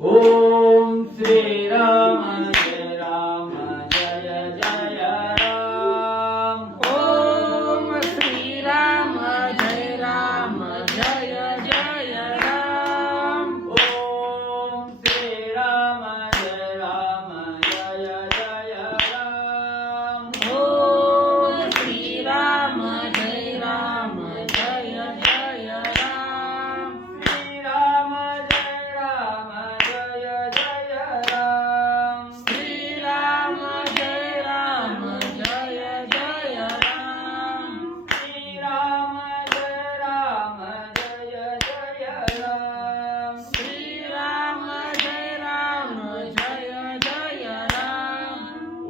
ओम श्री राम जय राम जय जय राम। ओम श्री राम जय राम जय जय राम। ओम श्री राम जय राम जय जय राम। ओम श्री राम जय राम जय जय राम। श्री राम जय राम जय जय राम। श्री राम जय राम जय जय राम। श्री राम जय राम जय जय राम। श्री राम जय राम जय जय राम।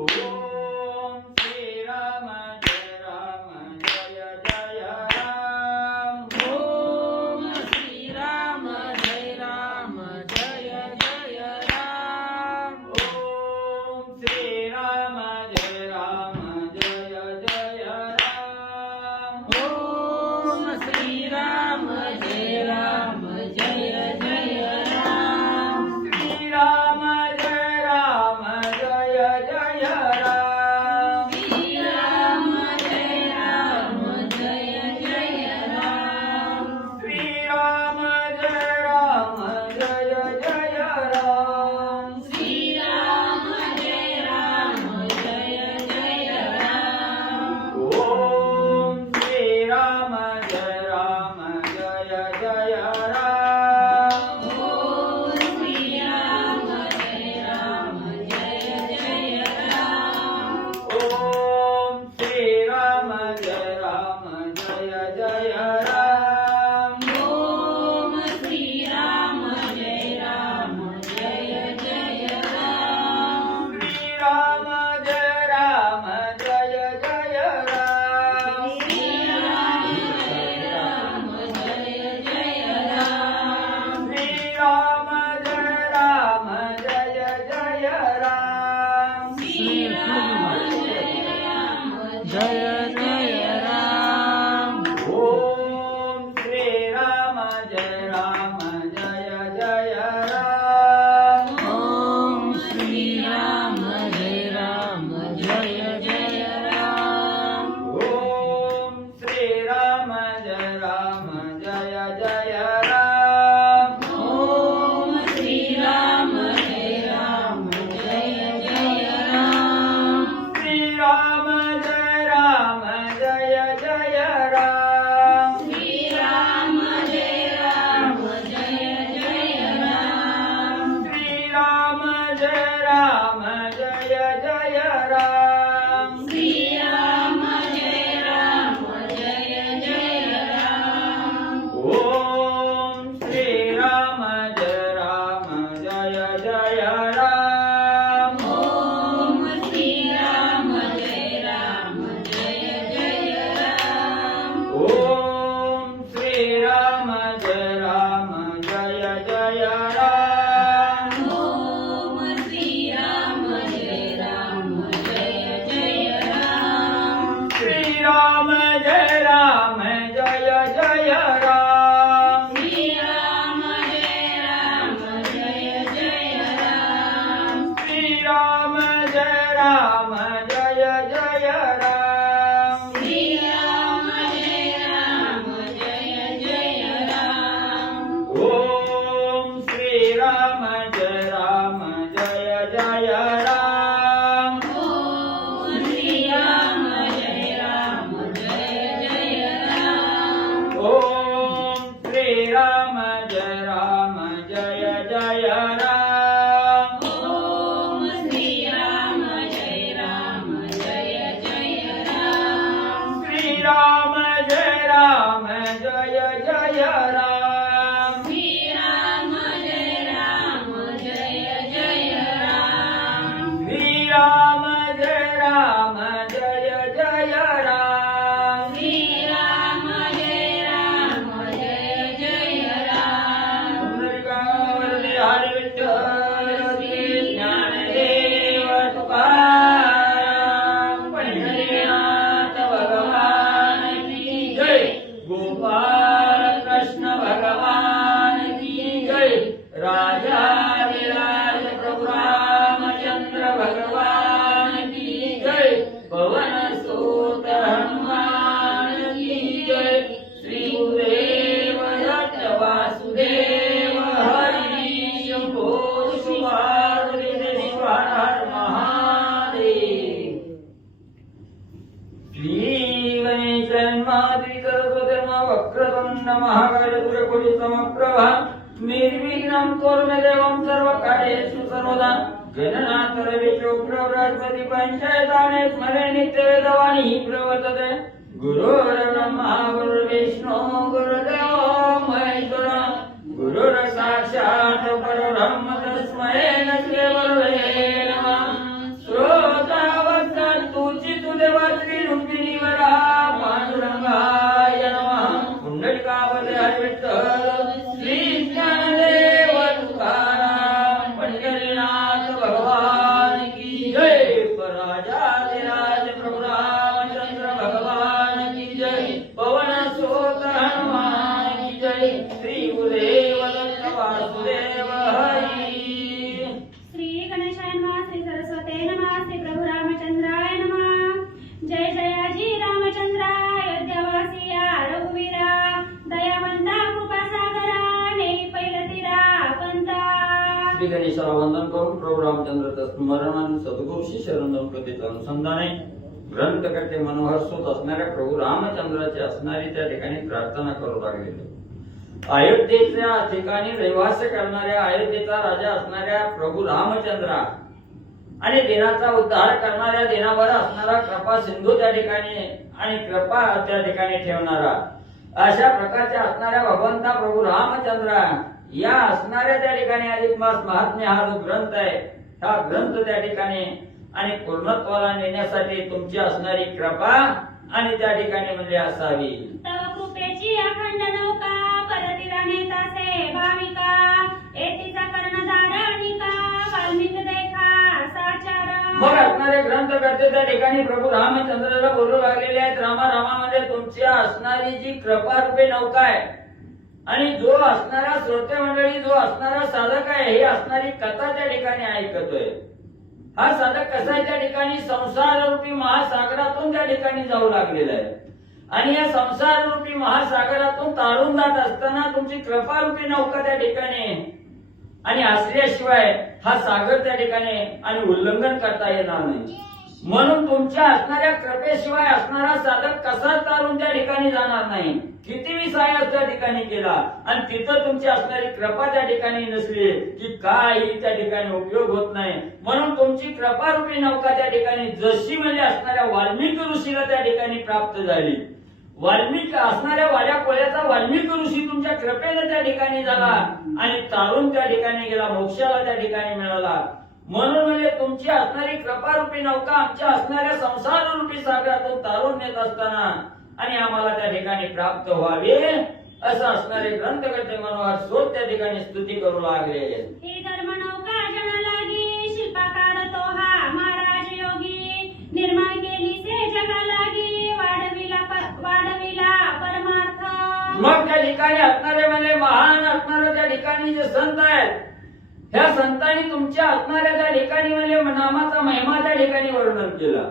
ओम श्री राम जय राम जय जय राम। ओम श्री राम जय राम जय जय राम। ओम श्री राम जय राम जय जय राम। ओम श्री राम जय राम जय जय राम। श्री राम जय राम जय जय राम। श्री राम जय राम जय जय राम। श्री राम जय राम जय जय राम। श्री राम जय राम जय जय राम। ओम श्री राम जय राम जय जय राम। ओम श्री राम जय राम जय जय राम। ओम श्री राम जय राम जय जय राम। ओम श्री राम जय राम जय जय राम। श्री राम जय राम जय जय राम। श्री राम जय राम जय जय राम। श्री राम जय राम जय जय राम। श्री राम जय राम जय जय राम। ओम श्री राम जय राम जय जय राम। ओम श्री राम जय राम जय जय राम। ओम श्री राम जय राम जय जय राम। ओम श्री राम जय राम जय जय राम। श्री राम जय राम जय जय राम। श्री राम जय राम जय जय राम। श्री राम जय राम जय जय राम। श्री राम जय राम जय जय राम। ओम श्री राम जय राम जय जय राम। ओम श्री राम जय राम जय जय राम। ओम श्री राम जय राम जय जय राम। ओम श्री राम जय राम जय जय राम। श्री राम जय राम जय जय राम। श्री राम जय राम जय जय राम। श्री राम जय राम जय जय राम। श्री राम जय राम जय जय राम। ओम श्री राम जय राम जय जय राम। ओम श्री राम जय राम जय जय राम। ओम श्री राम जय राम जय जय राम। ओम श्री राम जय राम जय जय राम। श्री राम जय राम जय जय राम। श्री राम जय राम जय जय राम। श्री राम जय राम जय जय राम। श्री राम जय राम जय जय राम। पुंडलिकावरदे हरी विठ्ठल श्री ज्ञानदेव तुकाराम पंढरीनाथ भगवान की जय। गोपाल कृष्ण भगवान की जय। राजा कीर्तिनं कौर्मे देवं सर्वकार्येषु सर्वदा गणनाथ रविशुक्र बृहस्पति पंचायताने स्मरे नित्यवेदवाणी प्रवर्तते गुरुर्ब्रह्मा गुरुर्विष्णु गुरुर्देवो महेश्वरा गुरुर् साक्षात् परब्रह्म तस्मै श्री गुरवे नमः श्रोतावत्सु देवा श्री रुक्मिणी वरा पांडुरंगाय नमः कुंडलिकावते हरिविठ्ठल श्री ज्ञानदेव तुकाराम पंढरीनाथ भगवान की जय पराजाधिराज प्रभु रामचंद्र भगवान की जय पवन सुत हनुमान की जय श्री गुरुदेव दत्त वासुदेव हरि श्री गणेशाय नमः श्री सरस्वते नमः श्री प्रभु रामचंद्राय नमः जय जयाजी रामचंद्रा अयोध्यावासिया रघुवीरा दयावंता कृपा सागरा नेई पैलतीरा कंता श्री गणेशाला वंदन करून प्रभू रामचंद्राचं स्मरण आणि सद्गुरूशी शरण प्रतीचं अनुसंधाने ग्रंथकर्ते मनोहर सूत असणाऱ्या प्रभू रामचंद्राची असणारी त्या ठिकाणी प्रार्थना करू लागलेले अयोध्येच्या ठिकाणी रहिवास करणाऱ्या अयोध्येचा राजा असणाऱ्या प्रभू रामचंद्रा आणि दिनाचा उद्धार करणाऱ्या दिनावर असणारा कृपा सिंधू त्या ठिकाणी आणि कृपा त्या ठिकाणी ठेवणारा अशा प्रकारच्या असणाऱ्या भगवंता प्रभू रामचंद्रा या असणाऱ्या त्या ठिकाणी अधिक मास महात्म्य हा जो ग्रंथ आहे हा ग्रंथ त्या ठिकाणी आणि पूर्णत्वाला नेण्यासाठी तुमची असणारी कृपा आणि त्या ठिकाणी म्हणजे असावी तव कृपेची अखंड नौका परतीला नेतासे भाविका एतीचा कर्णधारणिका वाल्मिक देखा साचार मग असणारे ग्रंथ करते त्या ठिकाणी प्रभू रामचंद्राला बोलू लागलेले आहेत रामा रामा म्हणजे तुमची असणारी जी कृपा रूपी नौका आहे आणि जो असणारा श्रोते मंडळी जो असणारा साधक आहे ही असणारी कथा त्या ठिकाणी ऐकतोय हा साधक कसा आहे त्या ठिकाणी संसार रूपी महासागरातून त्या ठिकाणी जाऊ लागलेला आहे आणि या संसार रूपी महासागरातून तारून जात असताना तुमची कृपा रूपी नौका त्या ठिकाणी आणि असल्याशिवाय हा सागर त्या ठिकाणी आणि उल्लंघन करता येणार नाही म्हणून तुमच्या असणाऱ्या कृपेशिवाय असणारा साधक कसा तारून त्या ठिकाणी जाणार नाही कितीही साहस त्या ठिकाणी केला आणि तिथं तुमची असणारी कृपा त्या ठिकाणी नसली की काही त्या ठिकाणी उपयोग होत नाही म्हणून तुमची कृपा रूपी नौका त्या ठिकाणी जशी म्हणजे असणाऱ्या वाल्मिक ऋषीला त्या ठिकाणी प्राप्त झाली वाल्मिक असणाऱ्या वाड्या कोळ्याचा वाल्मिक ऋषी तुमच्या कृपेने त्या ठिकाणी झाला आणि तारून त्या ठिकाणी गेला मोक्षाला त्या ठिकाणी मिळाला म्हणून म्हणजे तुमची असणारी कृपा रूपी नौका आमच्या असणाऱ्या संसार रूपी सागरातून तारून नेत असताना आणि आम्हाला त्या ठिकाणी प्राप्त व्हावे असं असणारे ग्रंथकर्ते मनोहर सूत त्या ठिकाणी स्तुती करू लागले हे धर्म नौका जन लागी शिल्पकार तो हा महाराज योगी निर्माण केली से जगा लागी वाढविला परमार्थ मग त्या ठिकाणी असणारे म्हणजे महान असणारे त्या ठिकाणी जे संत आहेत ह्या संतांनी तुमच्या असणाऱ्या त्या ठिकाणी म्हणजे नामाचा महिमा त्या ठिकाणी वर्णन केलं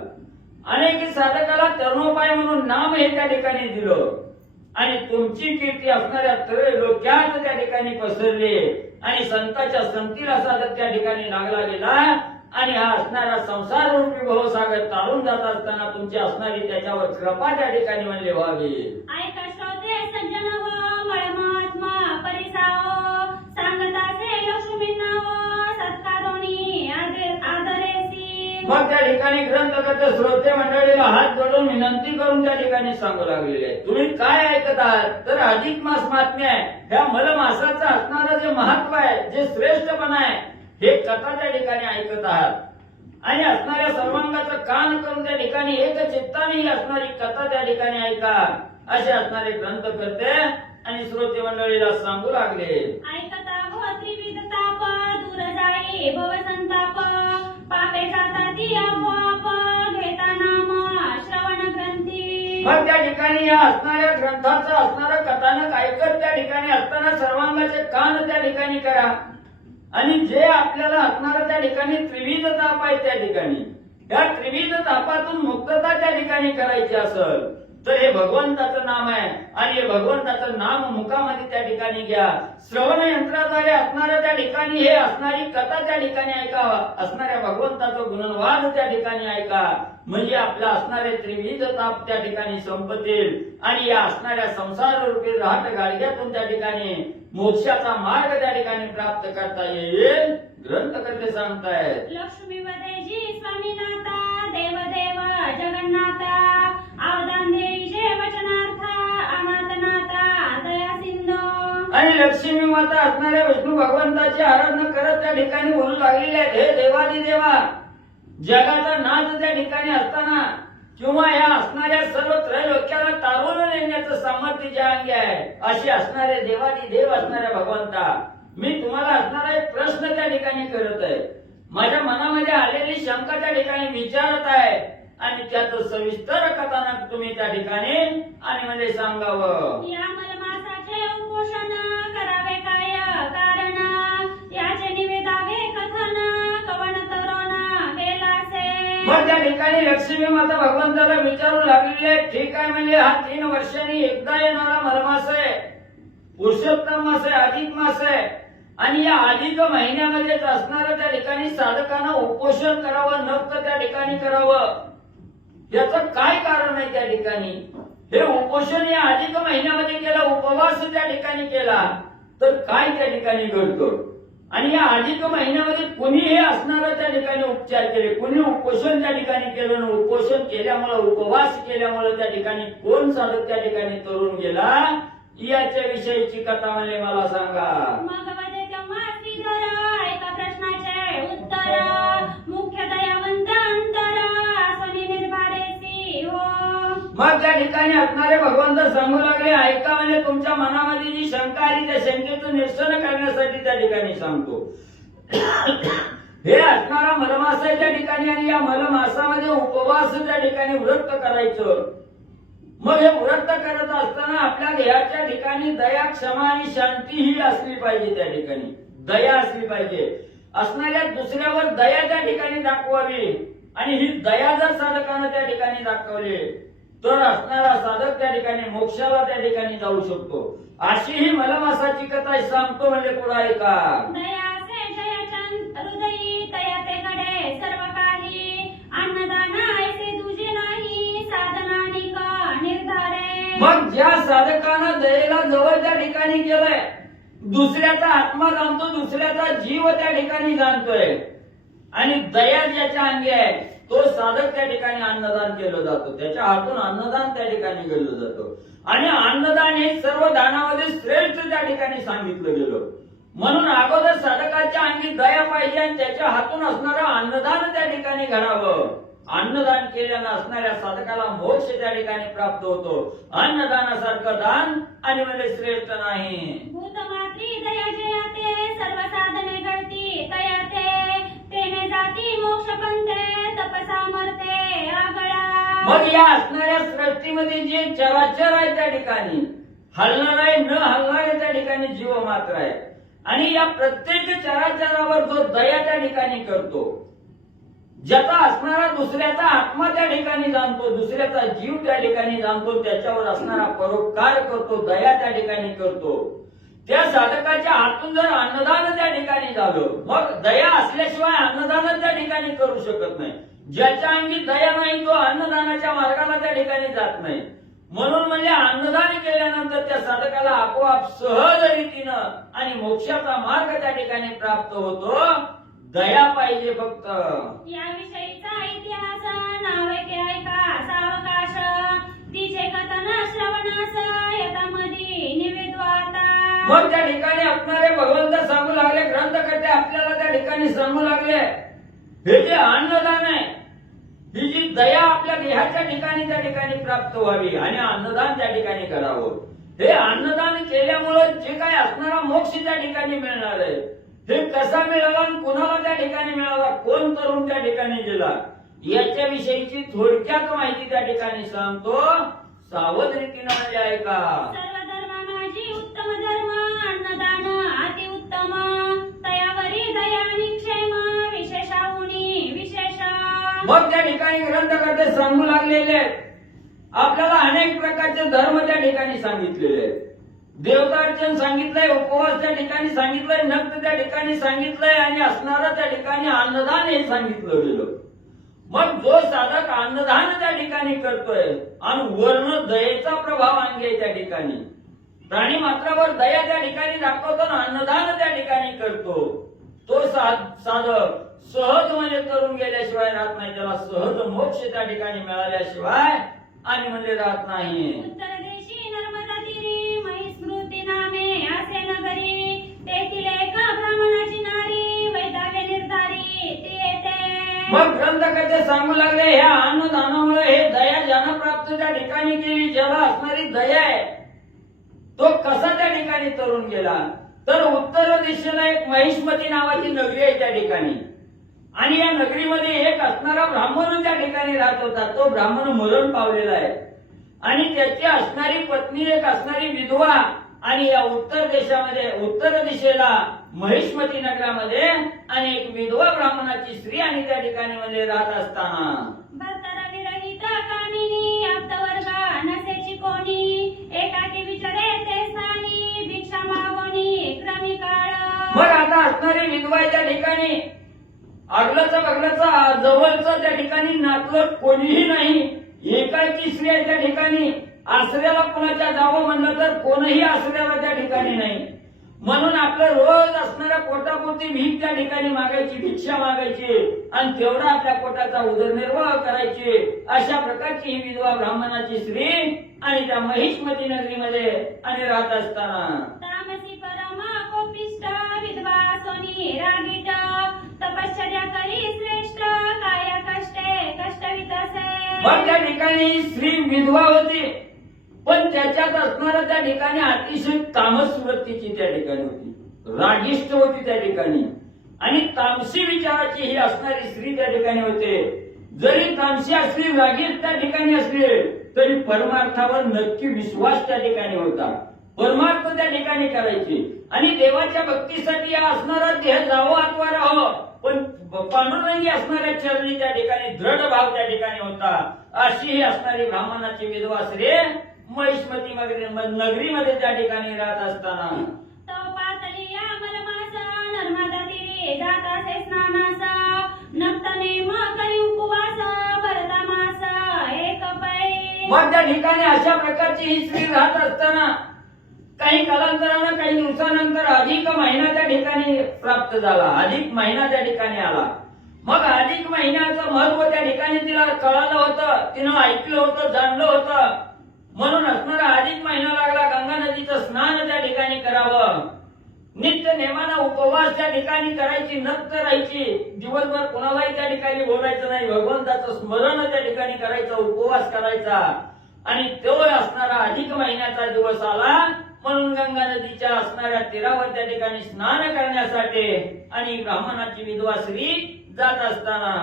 अनेक साधकाला तरुणोपाय म्हणून नाम हे त्या ठिकाणी दिलं आणि तुमची कीर्ती असणाऱ्या लोक्यात त्या ठिकाणी पसरली आणि संताच्या संतीला साधक त्या ठिकाणी लागला गेला आणि हा असणारा संसार रूपी भवसागर तारून जात असताना तुमची असणारी त्याच्यावर कृपा त्या ठिकाणी म्हणले व्हावी ऐका श्रोते सज्जन हो मळ महात्मा परिसाओ सांगतासे लक्ष्मींना हो सत्कारोनी आदरेसी मग त्या ठिकाणी ग्रंथकर्ते श्रोते मंडळीला हात जोडून विनंती करून त्या ठिकाणी सांगू लागलेले आहे तुम्ही काय ऐकत आहात तर अधिक मास महात्म्य आहे ह्या मलमासाचं असणारं जे महत्व आहे जे श्रेष्ठपणा आहे हे कथा त्या ठिकाणी ऐकत आहात आणि असणाऱ्या सर्वांगाचं कान करून त्या ठिकाणी एक चित्ताने ही असणारी कथा त्या ठिकाणी ऐका असे असणारे ग्रंथ करते आणि श्रोते मंडळीला सांगू लागले ऐकता हो त्रिविध ताप दूर जाई भव संताप पापे जातात आपोआप घेता नाम श्रवण ग्रंथी मग त्या ठिकाणी या असणाऱ्या ग्रंथाचं असणारं कथानक ऐकत त्या ठिकाणी असताना सर्वांगाचे कान त्या ठिकाणी करा आणि जे आपल्याला असणारं त्या ठिकाणी त्रिविध ताप आहे त्या ठिकाणी या त्रिविध तापातून मुक्तता त्या ठिकाणी करायची असेल तर हे भगवंताचं नाम आहे आणि हे भगवंताचं नाम मुखामध्ये त्या ठिकाणी घ्या. श्रवण यंत्राद्वारे असणाऱ्या त्या ठिकाणी हे असणारी कथा त्या ठिकाणी ऐका, असणाऱ्या भगवंताचं गुणवाद त्या ठिकाणी ऐका, म्हणजे आपल्या असणारे त्रिविध ताप त्या ठिकाणी संपतील आणि या असणाऱ्या संसार रूपी राहट गाडग्यातून त्या ठिकाणी मोक्षाचा मार्ग त्या ठिकाणी प्राप्त करता येईल. ग्रंथकर्ते सांगतायत. लक्ष्मी वदेजी स्वामीनाथा देवदेव जगन्नाथा अवदान देई जे वचनार्थ अनाथनाथा दया सिंधू. आणि लक्ष्मी माता असणाऱ्या विष्णू भगवंताची आराधना करत त्या ठिकाणी बोलू लागलेले आहेत. हे देवादी देवा, जगाचा नाथ त्या ठिकाणी असताना किंवा या असणाऱ्या सर्व त्रैलोक्याला तारून नेण्याचं सामर्थ्य जे अंगी आहे असे असणारे देवादी देव असणाऱ्या भगवंता, मी तुम्हाला असणारा एक प्रश्न त्या ठिकाणी करत आहे. माझ्या मनामध्ये आलेली शंका त्या ठिकाणी विचारत आहे आणि त्याचं सविस्तर कथानक तुम्ही त्या ठिकाणी आणि म्हणजे सांगावं. या मलमासाचे उपोषण करावे काय कारण याचे निवेदावे कथन कवन तरुण केलासे. मग त्या ठिकाणी लक्ष्मी माता भगवंताला विचारू लागलेली आहे. ठीक आहे, म्हणजे हा 3 वर्षांनी एकदा येणारा मलमास आहे, पुरुषोत्तम मास आहे, अधिक मास आहे आणि या अधिक महिन्यामध्येच असणाऱ्या त्या ठिकाणी साधकांना उपोषण करावं, नक्त त्या ठिकाणी करावं. याचं काय कारण आहे त्या ठिकाणी? हे उपोषण या अधिक महिन्यामध्ये केला, उपवास त्या ठिकाणी केला तर काय त्या ठिकाणी घडतं? आणि या अधिक महिन्यामध्ये कुणी हे असणारं त्या ठिकाणी उपचार केले, कुणी उपोषण त्या ठिकाणी केलं, उपोषण केल्यामुळे उपवास केल्यामुळे त्या ठिकाणी कोण साधक त्या ठिकाणी तरुण गेला, याच्या विषयीची कथा म्हणजे मला सांगा. मग वदे तेव्हा श्रीधर एका प्रश्नाचे उत्तर मुख्य दयावंत अंतर स्वनी निर्भारेसी हो. मग त्या ठिकाणी असणारे भगवंत सांगू लागले, ऐका म्हणजे तुमच्या मनामध्ये जी शंका आली त्या शंकेचं निरसन करण्यासाठी त्या ठिकाणी सांगतो. हे असणारा मलमास आहे त्या ठिकाणी आणि या मलमासामध्ये उपवास त्या ठिकाणी व्रत करायचं. मग हे व्रत करत असताना आपल्या देहाच्या ठिकाणी दया, क्षमा आणि शांती ही असली पाहिजे. त्या ठिकाणी दया असली पाहिजे. असणाऱ्या दुसऱ्यावर दया त्या ठिकाणी दाखवावी आणि ही दया जर साधकानं त्या ठिकाणी दाखवली तर असणारा साधक त्या ठिकाणी मोक्षाला त्या ठिकाणी जाऊ शकतो. अशी ही मलमासाची कथा सांगतो म्हणजे पुढे ऐका. दयासे जयचंद हृदयी तया ते घडे सर्व काही अन्नदान ऐसे तुझे नाही साधनानिक निर्धारे. मग ज्या साधकानं दयेला जवळ त्या ठिकाणी केलंय, दुसऱ्याचा आत्मा जाणतो, दुसऱ्याचा जीव त्या ठिकाणी जाणतोय आणि दया ज्याच्या अंगी आहे तो साधक त्या ठिकाणी अन्नदान केलं जातं, त्याच्या हातून अन्नदान त्या ठिकाणी केलं जातं आणि अन्नदान हे सर्व दानामध्ये श्रेष्ठ त्या ठिकाणी सांगितलं गेलं. म्हणून अगोदर साधकाच्या अंगी दया पाहिजे आणि त्याच्या हातून असणारं अन्नदान त्या ठिकाणी घडावं. अन्नदान केल्यानं असणाऱ्या साधकाला मोक्ष त्या ठिकाणी प्राप्त होतो. अन्नदानासारखं दान आणि म्हणजे श्रेष्ठ नाही. भूतमात्री दया जयाते सर्व साधने घडती तयाते तेने जाती मोक्ष पंथे तप सामर्थे आगळा. मग या असणाऱ्या सृष्टीमध्ये जे चराचर आहे त्या ठिकाणी हलणार आहे, न हलणारे त्या ठिकाणी जीव मात्र आहे आणि या प्रत्येक चराचरावर जो दया त्या ठिकाणी करतो, ज्याचा असणारा दुसऱ्याचा आत्मा त्या ठिकाणी जाणतो, दुसऱ्याचा जीव त्या ठिकाणी जाणतो, त्याच्यावर असणारा परोपकार करतो, दया त्या ठिकाणी करतो, त्या साधकाच्या हातून जर अन्नदान त्या ठिकाणी झालं, मग दया असल्याशिवाय अन्नदान त्या ठिकाणी करू शकत नाही. ज्याच्या अंगी दया नाही तो अन्नदानाच्या मार्गाला त्या ठिकाणी जात नाही. म्हणून म्हणजे अन्नदान केल्यानंतर त्या साधकाला आपोआप सहज रीतीनं आणि मोक्षाचा मार्ग त्या ठिकाणी प्राप्त होतो. दया पाहिजे फक्त. याविषयीचा इतिहास नावे के ऐका सावकाश तिचे कथन श्रवणास यथामधी निवेदू आता. मग त्या ठिकाणी असणारे भगवंत सांगू लागले, ग्रंथकर्ते आपल्याला त्या ठिकाणी सांगू लागले, हे जे अन्नदान आहे, ही जी दया आपल्या देहाच्या ठिकाणी त्या ठिकाणी प्राप्त व्हावी आणि अन्नदान त्या ठिकाणी करावं. हे अन्नदान केल्यामुळे जे काही असणारा मोक्ष त्या ठिकाणी मिळणार आहे, हे कसा मिळाला आणि कुणाला त्या ठिकाणी मिळाला, कोण तरुण त्या ठिकाणी गेला, याच्या विषयीची थोडक्यात माहिती त्या ठिकाणी सांगतो. सावध रीतीनं म्हणजे ऐका. सर्व धर्म माझी उत्तम धर्म अन्नदान अति उत्तम तयावरी दया आणि क्षेम विशेषाहुनी विशेष. मग त्या ठिकाणी ग्रंथकर्ते सांगू लागलेले आहेत, आपल्याला अनेक प्रकारचे धर्म त्या ठिकाणी सांगितलेले आहेत. देवतार्चन सांगितलंय, उपवास त्या ठिकाणी सांगितलंय, नक्त त्या ठिकाणी सांगितलंय आणि असणारं त्या ठिकाणी अन्नदान हे सांगितलं गेलं. मग जो साधक अन्नदान त्या ठिकाणी करतोय आणि वर्ण दयेचा प्रभाव आणले त्या ठिकाणी, प्राणी मात्रावर दया त्या ठिकाणी दाखवतो ना अन्नदान त्या ठिकाणी करतो, तो साधक सहज म्हणजे करून गेल्याशिवाय राहत नाही. त्याला सहज मोक्ष त्या ठिकाणी मिळाल्याशिवाय आणि म्हणजे राहत नाही. उत्तर देशी नर्मदा तीरी महिस्मृती नामे असे नगरी, तेथील एका ब्राह्मणाची नारी वैदाव्य निर्धारी ती येते. मग ग्रंथकर्ते सांगू लागले ह्या अन्नदानामुळे हे दया ज्यानं प्राप्त त्या ठिकाणी केली, ज्याला असणारी दया आहे तो कसा त्या ठिकाणी तरुण गेला, तर उत्तर दिशेला एक महिष्मती नावाची नगरी आहे त्या ठिकाणी, आणि या नगरीमध्ये एक असणारा ब्राह्मण त्या ठिकाणी राहत होता. तो ब्राह्मण मरण पावलेला आहे आणि त्याची असणारी पत्नी एक असणारी विधवा, आणि या उत्तर देशामध्ये उत्तर दिशेला महिष्मती नगरामध्ये आणि एक विधवा ब्राह्मणाची स्त्री आणि त्या ठिकाणी मध्ये राहत असताना भर्तरविरहित कामिनी आप्तवर्गा नसेची कोणी, एकाकी विचारे ते स्थानी भिक्षा मागोनी क्रमी काळ. मग आता असणारी विधवा त्या ठिकाणी अगलचा बगलचा जवळचं त्या ठिकाणी नातलं कोणीही नाही, एकाची स्त्री आहे त्या ठिकाणी. आश्रयाला कोणाच्या जावं म्हणलं तर कोणही आश्रयाला त्या ठिकाणी नाही, म्हणून आपलं रोज असणाऱ्या पोटापुरती भीक त्या ठिकाणी मागायची, भिक्षा मागायची आणि तेवढा आपल्या पोटाचा उदरनिर्वाह करायची. अशा प्रकारची ही विधवा ब्राह्मणाची स्त्री आणि त्या महिष्मती नगरीमध्ये आणि राहत असताना तामसी परम कोपिष्ट विधवा सोनी रागीट, तपश्चर्या करी श्रेष्ठ काय कष्टे कष्टवित असे. मग त्या ठिकाणी स्त्री विधवा होती, पण त्याच्यात असणारा त्या ठिकाणी अतिशय तामस वृत्तीची त्या ठिकाणी होती, रागिष्ट होती त्या ठिकाणी, आणि तामसी विचाराची ही असणारी स्त्री त्या ठिकाणी होते. जरी तामसी असली, रागिष्ट त्या ठिकाणी असली तरी परमार्थावर नक्की विश्वास त्या ठिकाणी होता, परमार्थ त्या ठिकाणी करायची आणि देवाच्या भक्तीसाठी या असणारा देह जावं अथवा राहावं, पण पांडुरंगी असणाऱ्या चरणी त्या ठिकाणी दृढ भाव त्या ठिकाणी होता. अशी ही असणारी ब्राह्मणाची विधवा स्त्री महिष्मती नगरीमध्ये त्या ठिकाणी राहत असताना तो पातळी अमलमास नर्मदा तीरी जात असे स्नानास, नक्त नेम करी उपवास भरता मास एक पै. मग त्या ठिकाणी अशा प्रकारची ही स्त्री राहत असताना काही कालांतरानं काही दिवसानंतर अधिक महिना त्या ठिकाणी प्राप्त झाला, अधिक महिना त्या ठिकाणी आला. मग अधिक महिन्याचं महत्व त्या ठिकाणी तिला कळालं होतं, तिनं ऐकलं होतं, जाणलं होतं, म्हणून असणारा अधिक महिना लागला. गंगा नदीचं स्नान त्या ठिकाणी करावं, नित्य नेमानं उपवास त्या ठिकाणी करायची, नक्त राहायची, दिवसभर कोणालाही त्या ठिकाणी बोलायचं नाही, भगवंताचं स्मरण त्या ठिकाणी करायचं, उपवास करायचा. आणि तो असणारा अधिक महिन्याचा दिवस आला, म्हणून गंगा नदीच्या असणाऱ्या तीरावर त्या ठिकाणी स्नान करण्यासाठी आणि ब्राह्मणाची विधवा स्त्री जात असताना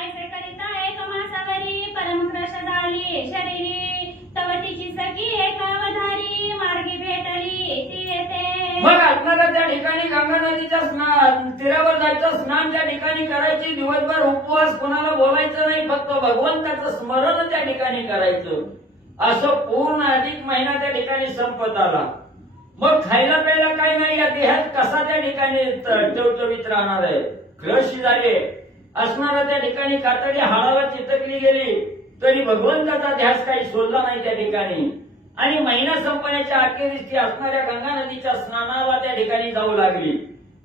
ऐसे करिता एक मासावरी परमप्रश झाली शरीरी, तव तिची सखी एक अवधारी मार्गी भेटली ती येते. मग असणारा त्या ठिकाणी गंगा नदीच्या तीरावर जायचं, स्नान त्या ठिकाणी करायची, दिवसभर उपवास, कोणाला बोलायचं नाही, फक्त भगवंताचं स्मरण त्या ठिकाणी करायचं. असं पूर्ण अधिक महिना त्या ठिकाणी संपत आला. मग खायला प्यायला काही नाही, या देहात कसा त्या ठिकाणी टवटवीत राहणार आहे. ग्रशी झाले असणारा त्या ठिकाणी कातडी हाडाला चितकली गेली तरी भगवंताचा ध्यास काही सोडला नाही त्या ठिकाणी. आणि महिना संपण्याच्या अखेरीस ती असणाऱ्या गंगा नदीच्या स्नानाला त्या ठिकाणी जाऊ लागली.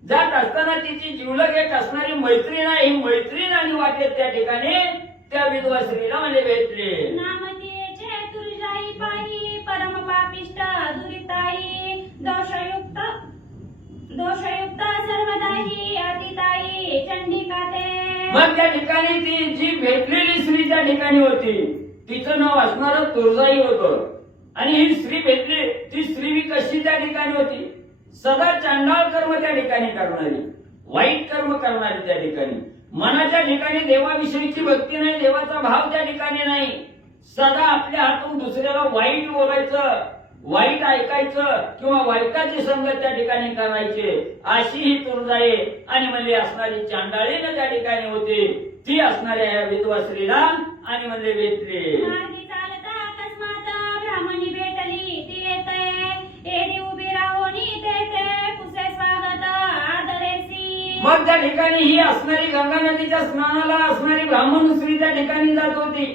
जात असताना तिची जीवलग एक असणारी मैत्रीण आहे, ही मैत्रीण आणि वाटेत त्या ठिकाणी त्या विधवा स्त्रीला म्हणजे भेटले. नामतीचे तुळजाई पायी परम पापिष्ट दुरिताई, दोषयुक्त सर्वदाही अतिताई चंडिकाते. मग त्या ठिकाणी ती जी भेटलेली स्त्री त्या ठिकाणी होती, तिचं नाव असणारं तुळजाई होतं. आणि ही स्त्री भेटली, ती स्त्री कशी त्या ठिकाणी होती, सदा चांडाळ कर्म त्या ठिकाणी करणारी, वाईट कर्म करणारी त्या ठिकाणी. मनाच्या ठिकाणी देवाविषयीची भक्ती नाही, देवाचा भाव त्या ठिकाणी नाही, सदा आपल्या हातून दुसऱ्याला वाईट बोलायचं, वाईट ऐकायचं किंवा वाईटाची संगत त्या ठिकाणी करायची. अशी ही तुळजाई आणि म्हणजे असणारी चांडाळीनं त्या ठिकाणी होती. ती असणाऱ्या या विधवा स्त्रीला आणि म्हणजे भेटली. मार्गी चालता मग त्या ठिकाणी ही असणारी गंगा नदीच्या स्नानाला असणारी ब्राह्मण स्त्री त्या ठिकाणी जात होती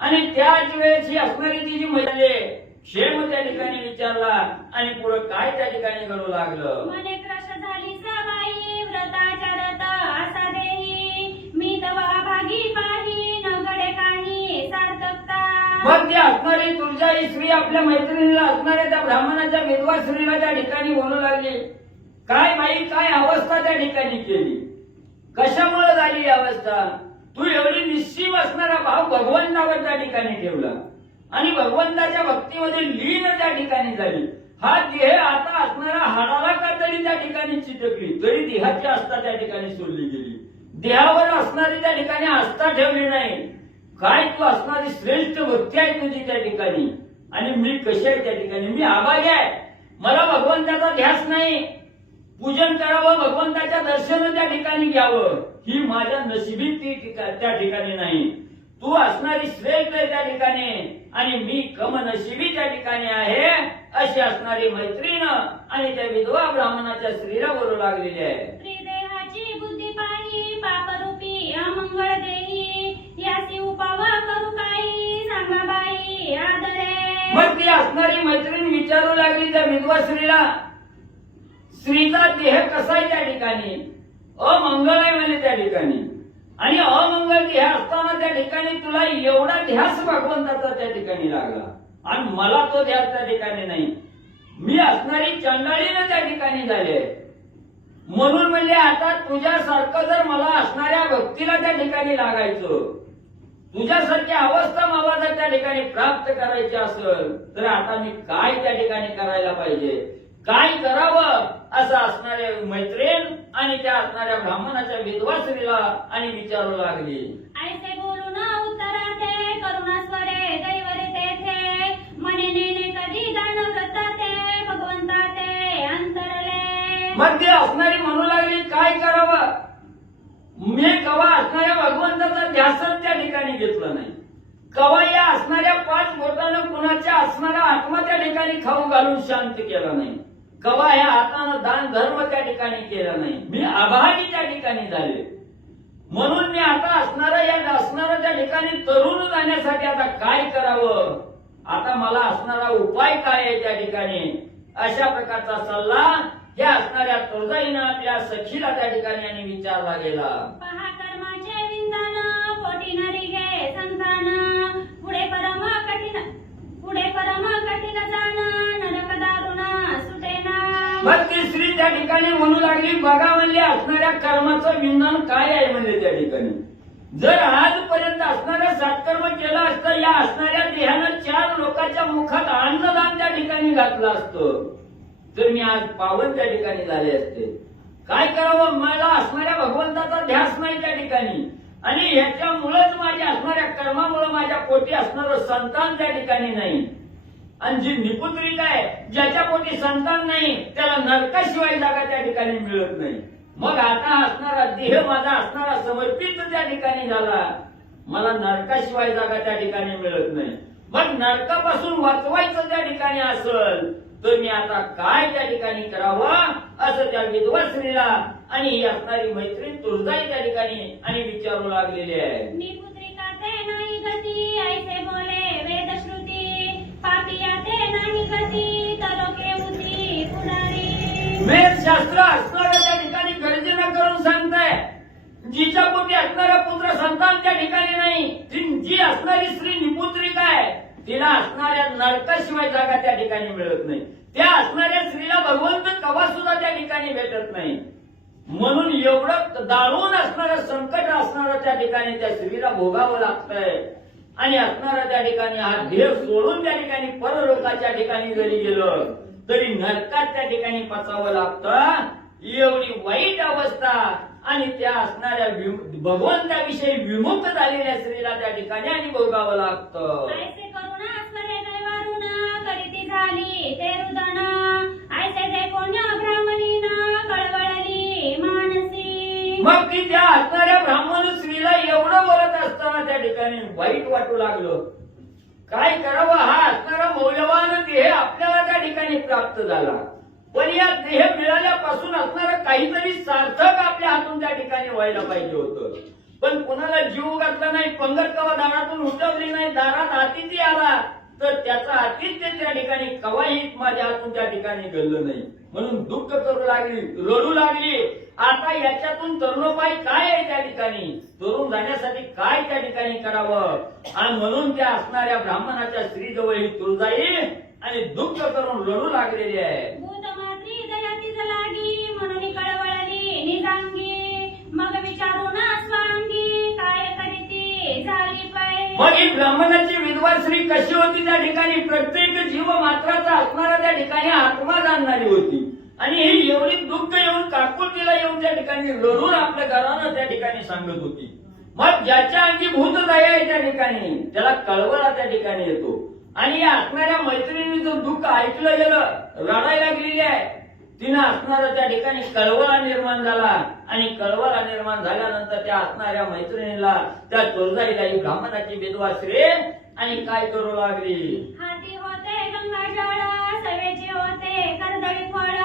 आणि त्याच वेळेस ही असणारी ती जी महिला क्षेम त्या ठिकाणी विचारला आणि पुढे काय त्या ठिकाणी घडू लागलं. मने क्रश झाली सवाई व्रताचरत असा देही मी तवा भागी पाही न घडे काही सार्थकता. मग ती असणारी तुळजाई स्त्री आपल्या मैत्रिणीला असणाऱ्या त्या ब्राह्मणाच्या विधवा स्त्रीला त्या ठिकाणी बोलू लागली. काय बाई काय अवस्था त्या ठिकाणी केली, कशामुळे झाली ही अवस्था. तू एवढी निश्चिम असणारा भाव भगवंतावर त्या ठिकाणी ठेवला आणि भगवंताच्या भक्तीमध्ये लीन त्या ठिकाणी झाली. हा देह आता असणारा हाडाला का तरी त्या ठिकाणी चिटकली, तरी देहाची आस्था त्या ठिकाणी सोडली गेली. देहावर असणारी त्या ठिकाणी आस्था ठेवली नाही. काय तू असणारी श्रेष्ठ भक्ती आहे तुझी त्या ठिकाणी आणि मी कशी आहे त्या ठिकाणी. मी आभारी आहे, मला भगवंताचा ध्यास नाही. पूजन करावं, भगवंताच्या दर्शन त्या ठिकाणी घ्यावं, ही माझ्या नशिबीत त्या ठिकाणी नाही. तू असणारी श्रेष्ठ आहे त्या ठिकाणी आणि मी कम नशिबी त्या ठिकाणी आहे, अशी असणारी मैत्रीण आणि त्या विधवा ब्राह्मणाच्या स्त्रीला बोलू लागलेली आहे. त्रिदेहाची बुद्धी पाही पापरूपी अमंगळ देही याची उपावा करू काही सांगा बाई आदरे. मग ती असणारी मैत्रीण विचारू लागली त्या विधवा स्त्रीला, स्त्रीचा देह कसा आहे त्या ठिकाणी, अमंगळ आहे म्हणजे त्या ठिकाणी आणि अमंगळ देह असताना त्या ठिकाणी तुला एवढा ध्यास भगवंताचा त्या ठिकाणी लागला आणि मला तो ध्यास त्या ठिकाणी नाही. मी असणारी चंडाळीनं त्या ठिकाणी झाले म्हणून म्हणजे आता तुझ्यासारखं जर मला असणाऱ्या भक्तीला त्या ठिकाणी लागायचं, तुझ्यासारखी अवस्था मला जर त्या ठिकाणी प्राप्त करायची असेल तर आता मी काय त्या ठिकाणी करायला पाहिजे, काय करावं असं असणारे मैत्रीण आणि त्या असणाऱ्या ब्राह्मणाच्या विधवा स्त्रीला आणि विचारू लागली. ऐसे बोलून उत्तराते करुणास्वरे दैवरे तेथे मने नेने कधी दान व्रताते भगवंताते अंतरले. मग ती असणारी म्हणू लागली काय करावं, मी कवा असणाऱ्या भगवंताचा ध्यासच त्या ठिकाणी घेतला नाही. कवा या असणाऱ्या 5 बोटानं कुणाच्या असणारा आत्मा त्या ठिकाणी खाऊ घालून शांत केला नाही. कवा या हातानं दान धर्म त्या ठिकाणी केला नाही. मी अभागी त्या ठिकाणी झाले म्हणून मी आता असणारा त्या ठिकाणी तरुण जाण्यासाठी आता काय करावं, आता मला असणारा उपाय काय आहे त्या ठिकाणी, अशा प्रकारचा सल्ला या असणाऱ्या तुळजाईनं आपल्या सखीला त्या ठिकाणी आणि विचारला गेला. पहा कर्माचे विंदान पोटी नरी घे संतान पुढे परम कठीण जाण नरक दारुण सुटेना. मग ती स्त्री त्या ठिकाणी म्हणू लागली, बघा म्हणले असणाऱ्या कर्माचं विंधन काय आहे म्हणले त्या ठिकाणी. जर आजपर्यंत असणाऱ्या सत्कर्म केलं असतं, या असणाऱ्या देहानं 4 लोकांच्या मुखात अन्नदान त्या ठिकाणी घातलं असतं तर मी आज पावन त्या ठिकाणी झाले असते. काय करावं, मला असणाऱ्या भगवंताचा ध्यास नाही त्या ठिकाणी आणि ह्याच्यामुळेच माझ्या असणाऱ्या कर्मामुळे माझ्या पोटी असणारं संतान त्या ठिकाणी नाही. आणि जी निपुत्रिक आहे, ज्याच्या पोटी संतान नाही, त्याला नरकाशिवाय जागा त्या ठिकाणी मिळत नाही. मग आता असणारा देह माझा असणारा समर्पित त्या ठिकाणी झाला, मला नरकाशिवाय जागा त्या ठिकाणी मिळत नाही. मग नरकापासून वाचवायचं त्या ठिकाणी असेल तर मी आता काय त्या ठिकाणी करावं असं त्या विधवा स्त्रीला आणि ही असणारी मैत्रीण तुळजाई त्या ठिकाणी आणि विचारू लागलेली आहे. निपुत्रिका ते नाही गती ऐसे बोले वेदश्रुती पापिया ते नाही गती तरोके उती पुढारी. वेदशास्त्र असणाऱ्या त्या ठिकाणी गर्जना करून सांगताय, जिच्या पोटी असणारा पुत्र संतान त्या ठिकाणी नाही, जी असणारी स्त्री निपुत्रिका आहे तिला असणाऱ्या नरकाशिवाय जागा त्या ठिकाणी मिळत नाही. त्या असणाऱ्या स्त्रीला भगवंत कवा सुद्धा त्या ठिकाणी भेटत नाही. म्हणून एवढं दारुण असणारं संकट असणारं त्या ठिकाणी त्या स्त्रीला भोगावं लागतंय आणि असणारा त्या ठिकाणी हा देह सोडून त्या ठिकाणी परलोकाच्या ठिकाणी जरी गेलं तरी नरकात त्या ठिकाणी पचावं लागतं. एवढी वाईट अवस्था आणि त्या असणाऱ्या भगवंताविषयी विमुक्त झालेल्या स्त्रीला त्या ठिकाणी आणि भोगावं लागतं. ऐसे करुणास्वरे दैवारुण करीती झाली ते रुदन ऐसे ते कोण्य ब्राह्मणीन कळवळली मानसी. मग ती त्या असणाऱ्या ब्राह्मण स्त्रीला एवढं बोलत असताना त्या ठिकाणी वाईट वाटू लागलं. काय करावं, हा असणारा मौल्यवान देह आपल्याला त्या ठिकाणी प्राप्त झाला पण या देह मिळाल्यापासून असणारं काहीतरी सार्थक आपल्या हातून त्या ठिकाणी व्हायला पाहिजे होतं. पण कोणाला जीव घातला नाही, पंगत कवा दारातून उठवली नाही, दारात अतिथी आला तर त्याचा आतिथ्य त्या ठिकाणी कवाही माझ्या हातून त्या ठिकाणी घडलं नाही. म्हणून दुःख करू लागली, रडू लागली. आता याच्यातून तरुणोपाय काय आहे त्या ठिकाणी, तरुण जाण्यासाठी काय त्या ठिकाणी करावं. आणि म्हणून त्या असणाऱ्या ब्राह्मणाच्या स्त्रीजवळ ही तुळजाई आणि दुःख करून रडू लागलेली आहे. भूतमात्री दया तिज लागी, म्हणून कळवळली निजांगी, मग विचारून स्वांगी, काय करीती झाली पाय. मग ही ब्राह्मणाची विधवा स्त्री कशी होती त्या ठिकाणी, प्रत्येक जीव मात्राचा असणारा त्या ठिकाणी आत्मा जाणणारी होती. आणि ही एवढी दुःख येऊन काकुळतीला येऊन त्या ठिकाणी रडून आपल्या घरानं त्या ठिकाणी सांगत होती. मग ज्याच्या अंगी भूत दया आहे त्या ठिकाणी त्याला कळवळा त्या ठिकाणी येतो. आणि या असणाऱ्या मैत्रिणीचं दुःख ऐकलं गेलं, रडायला लागलेली आहे. तिनं असणारा त्या ठिकाणी कळवळा निर्माण झाला. आणि कळवळा निर्माण झाल्यानंतर त्या असणाऱ्या मैत्रिणीला, त्या तुळजाईला ही ब्राह्मणाची विधवा स्त्री आणि काय करू लागली. हाती होते गंगाजळ, सवेचे होते कर्दळी फळ,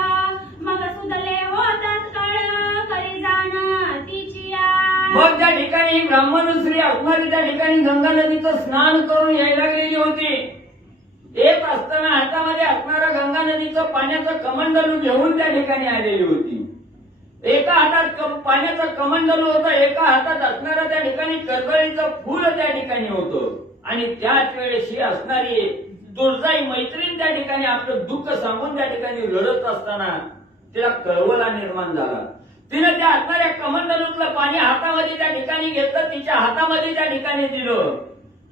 मग सुदले होतात काळ, करी जाण तिची आण. मग त्या ठिकाणी ब्राह्मण स्त्री असणारी त्या ठिकाणी गंगा नदीचं स्नान करून यायला लागलेली होती. येत असताना हातामध्ये असणारं गंगा नदीचं पाण्याचं कमंडलू घेऊन त्या ठिकाणी आलेली होती. एका हातात पाण्याचं कमंडलू होतं, एका हातात असणारं त्या ठिकाणी कर्दळीचं फूल त्या ठिकाणी होतं. आणि त्याच वेळेस ही असणारी तुळजाई मैत्रीण त्या ठिकाणी आपलं दुःख सांगून त्या ठिकाणी रडत असताना तिला कळवळा निर्माण झाला. तिने त्या असणाऱ्या कमंडलूतलं पाणी हातामध्ये त्या ठिकाणी घेतलं, तिच्या हातामध्ये त्या ठिकाणी दिलं.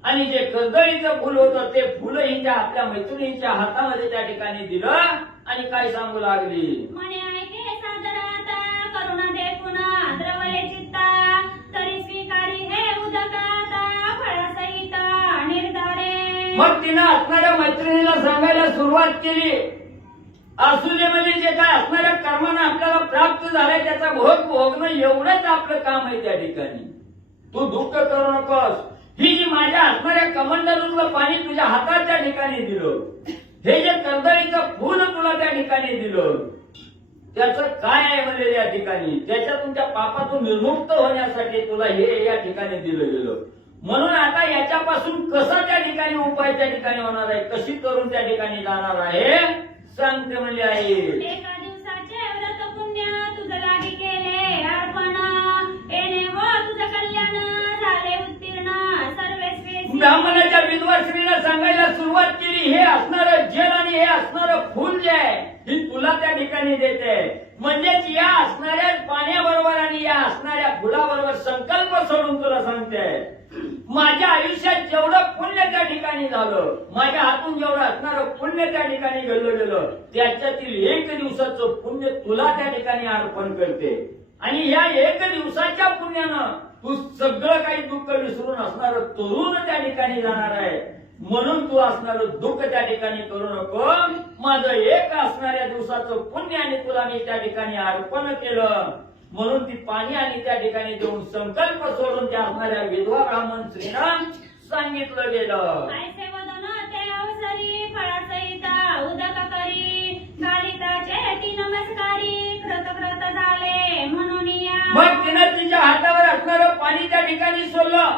आणि जे कर्दळीचं फुल होतं ते फुलही त्या आपल्या मैत्रिणीच्या हातामध्ये त्या ठिकाणी दिलं. आणि काय सांगू लागली. म्हणे ऐके सादर आता, करुणा देखून द्रवले चित्ता, तरी स्वीकारी हे उदकाता, फळसहित निर्धारे. मग तिनं असणाऱ्या मैत्रिणीला सांगायला सुरुवात केली, असू दे म्हणजे जे काय असणाऱ्या कर्मानं आपल्याला प्राप्त झालंय त्याचा भोग भोगणं एवढंच आपलं काम आहे त्या ठिकाणी. तू दुःख करू नकोस. ही जी माझ्या असणाऱ्या कमंडलूतलं पाणी तुझ्या हातात त्या ठिकाणी दिलं, हे जे कर्दळीचं फूल तुला त्या ठिकाणी दिलं, त्याचं काय आहे म्हणजे या ठिकाणी, त्याच्यातून त्या पापातून निर्मुक्त होण्यासाठी तुला हे या ठिकाणी दिलं गेलं. म्हणून आता याच्यापासून कसा त्या ठिकाणी उपाय त्या ठिकाणी होणार आहे, कशी करून त्या ठिकाणी जाणार आहे सांगते म्हणजे आहे. एका दिवसाचे व्रत पुण्य तुझं लागी केले अर्पण, येणे हो तुझं कल्याण, झाले उत्तीर्ण सर्वेश्वेसी. ब्राह्मणाच्या विधवा स्त्रीला सांगायला सुरुवात केली, हे असणारं जल आणि हे असणारं फुल जे आहे ही तुला त्या ठिकाणी देते. म्हणजेच या असणाऱ्या पाण्याबरोबर आणि या असणाऱ्या फुलाबरोबर संकल्प सोडून तुला सांगते, माझ्या आयुष्यात जेवढं पुण्य त्या ठिकाणी झालं, माझ्या हातून जेवढं असणारं पुण्य त्या ठिकाणी घडलं गेलं, त्याच्यातील एक दिवसाचं पुण्य तुला त्या ठिकाणी अर्पण करते. आणि या एक दिवसाच्या पुण्यानं तू सगळं काही दुःख विसरून असणार तरुण त्या ठिकाणी जाणार आहे. म्हणून तू असणारं दुःख त्या ठिकाणी करू नको. माझं एक असणाऱ्या दिवसाचं पुण्य आणि तुला मी त्या ठिकाणी अर्पण केलं. म्हणून ती पाणी आणि त्या ठिकाणी देऊन संकल्प सोडून त्या असणाऱ्या विधवा ब्राह्मण स्त्रीला सांगितलं गेलं. ऐसे वदन ते अवसरी, फळसहित उदक करी, गालिताचे ती नमस्कारी, कृत झाले म्हणून या. मग तिनं तिच्या हातावर असणारं पाणी त्या ठिकाणी सोडलं,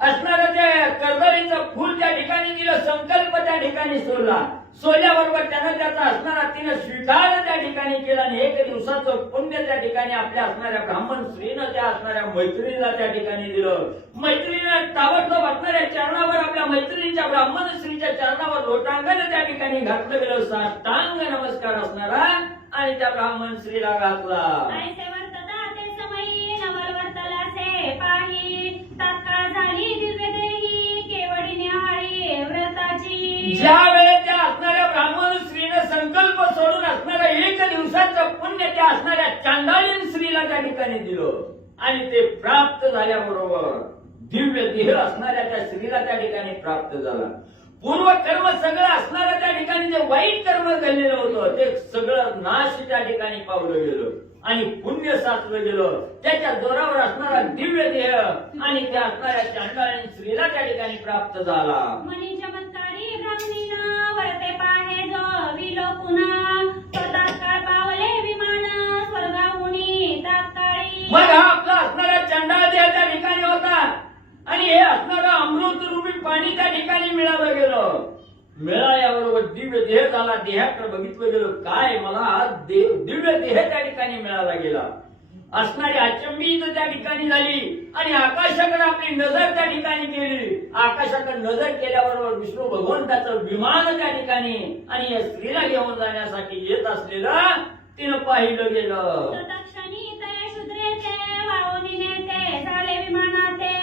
असणारं ते कर्दळीचं फूल त्या ठिकाणी दिलं, संकल्प त्या ठिकाणी सोडला. सोडल्याबरोबर त्यानं त्याचा असणारा तिनं स्वीकार त्या ठिकाणी केला. आणि एक दिवसाचं पुण्य त्या ठिकाणी आपल्या असणाऱ्या ब्राह्मण स्त्रीनं त्या असणाऱ्या मैत्रिणीला त्या ठिकाणी दिलं. मैत्रिणीनं ताबडतोब असणाऱ्या चरणावर, आपल्या मैत्रिणीच्या ब्राह्मण स्त्रीच्या चरणावर लोटांगण त्या ठिकाणी घातलं गेलं. साष्टांग नमस्कार असणारा आणि त्या ब्राह्मण स्त्रीला घातला. ऐसे वर्तता ते समयी, नवल वर्तलासे पाही, तात्काळ झाली दिव्य देही, केवडी निहाळी व्रताची. ज्या वेळेस त्या असणाऱ्या ब्राह्मण स्त्रीनं संकल्प सोडून असणाऱ्या एक दिवसाचं पुण्य त्या असणाऱ्या चांडाळीन स्त्रीला त्या ठिकाणी दिलं. आणि ते प्राप्त झाल्याबरोबर दिव्य देह असणाऱ्या त्या स्त्रीला त्या ठिकाणी प्राप्त झाला. पूर्व कर्म सगळं असणारं त्या ठिकाणी जे वाईट कर्म घडलेलं होतं ते सगळं नाश त्या ठिकाणी पावलं गेलं आणि पुण्य साचलं गेलं. त्याच्या जोरावर असणारा दिव्य देह आणि त्या असणाऱ्या चांडाळीन स्त्रीला त्या ठिकाणी प्राप्त झाला. मनी चमत्कारी ब्राह्मणीनं, वरते पाहे जो विलोकुना, तो तात्काळ मग हा आपला असणारा चंडाळ देह त्या ठिकाणी होता आणि हे असणारं अमृत रूपी पाणी त्या ठिकाणी मिळालं गेलं. मिळाल्याबरोबर दिव्य देह झाला. देहाकडे बघितलं गेलं, काय मला आज दिव्य देह त्या ठिकाणी मिळाला गेला. असणारी अचंबित त्या ठिकाणी झाली आणि आकाशाकडे आपली नजर त्या ठिकाणी केली. आकाशाकडे नजर केल्याबरोबर विष्णू भगवंताचं विमान त्या ठिकाणी आणि या स्त्रीला घेऊन जाण्यासाठी येत असलेलं तिनं पाहिलं गेलं. तत्क्षणी ते शूद्रेचे वाळूनी नेते झाले विमानाते.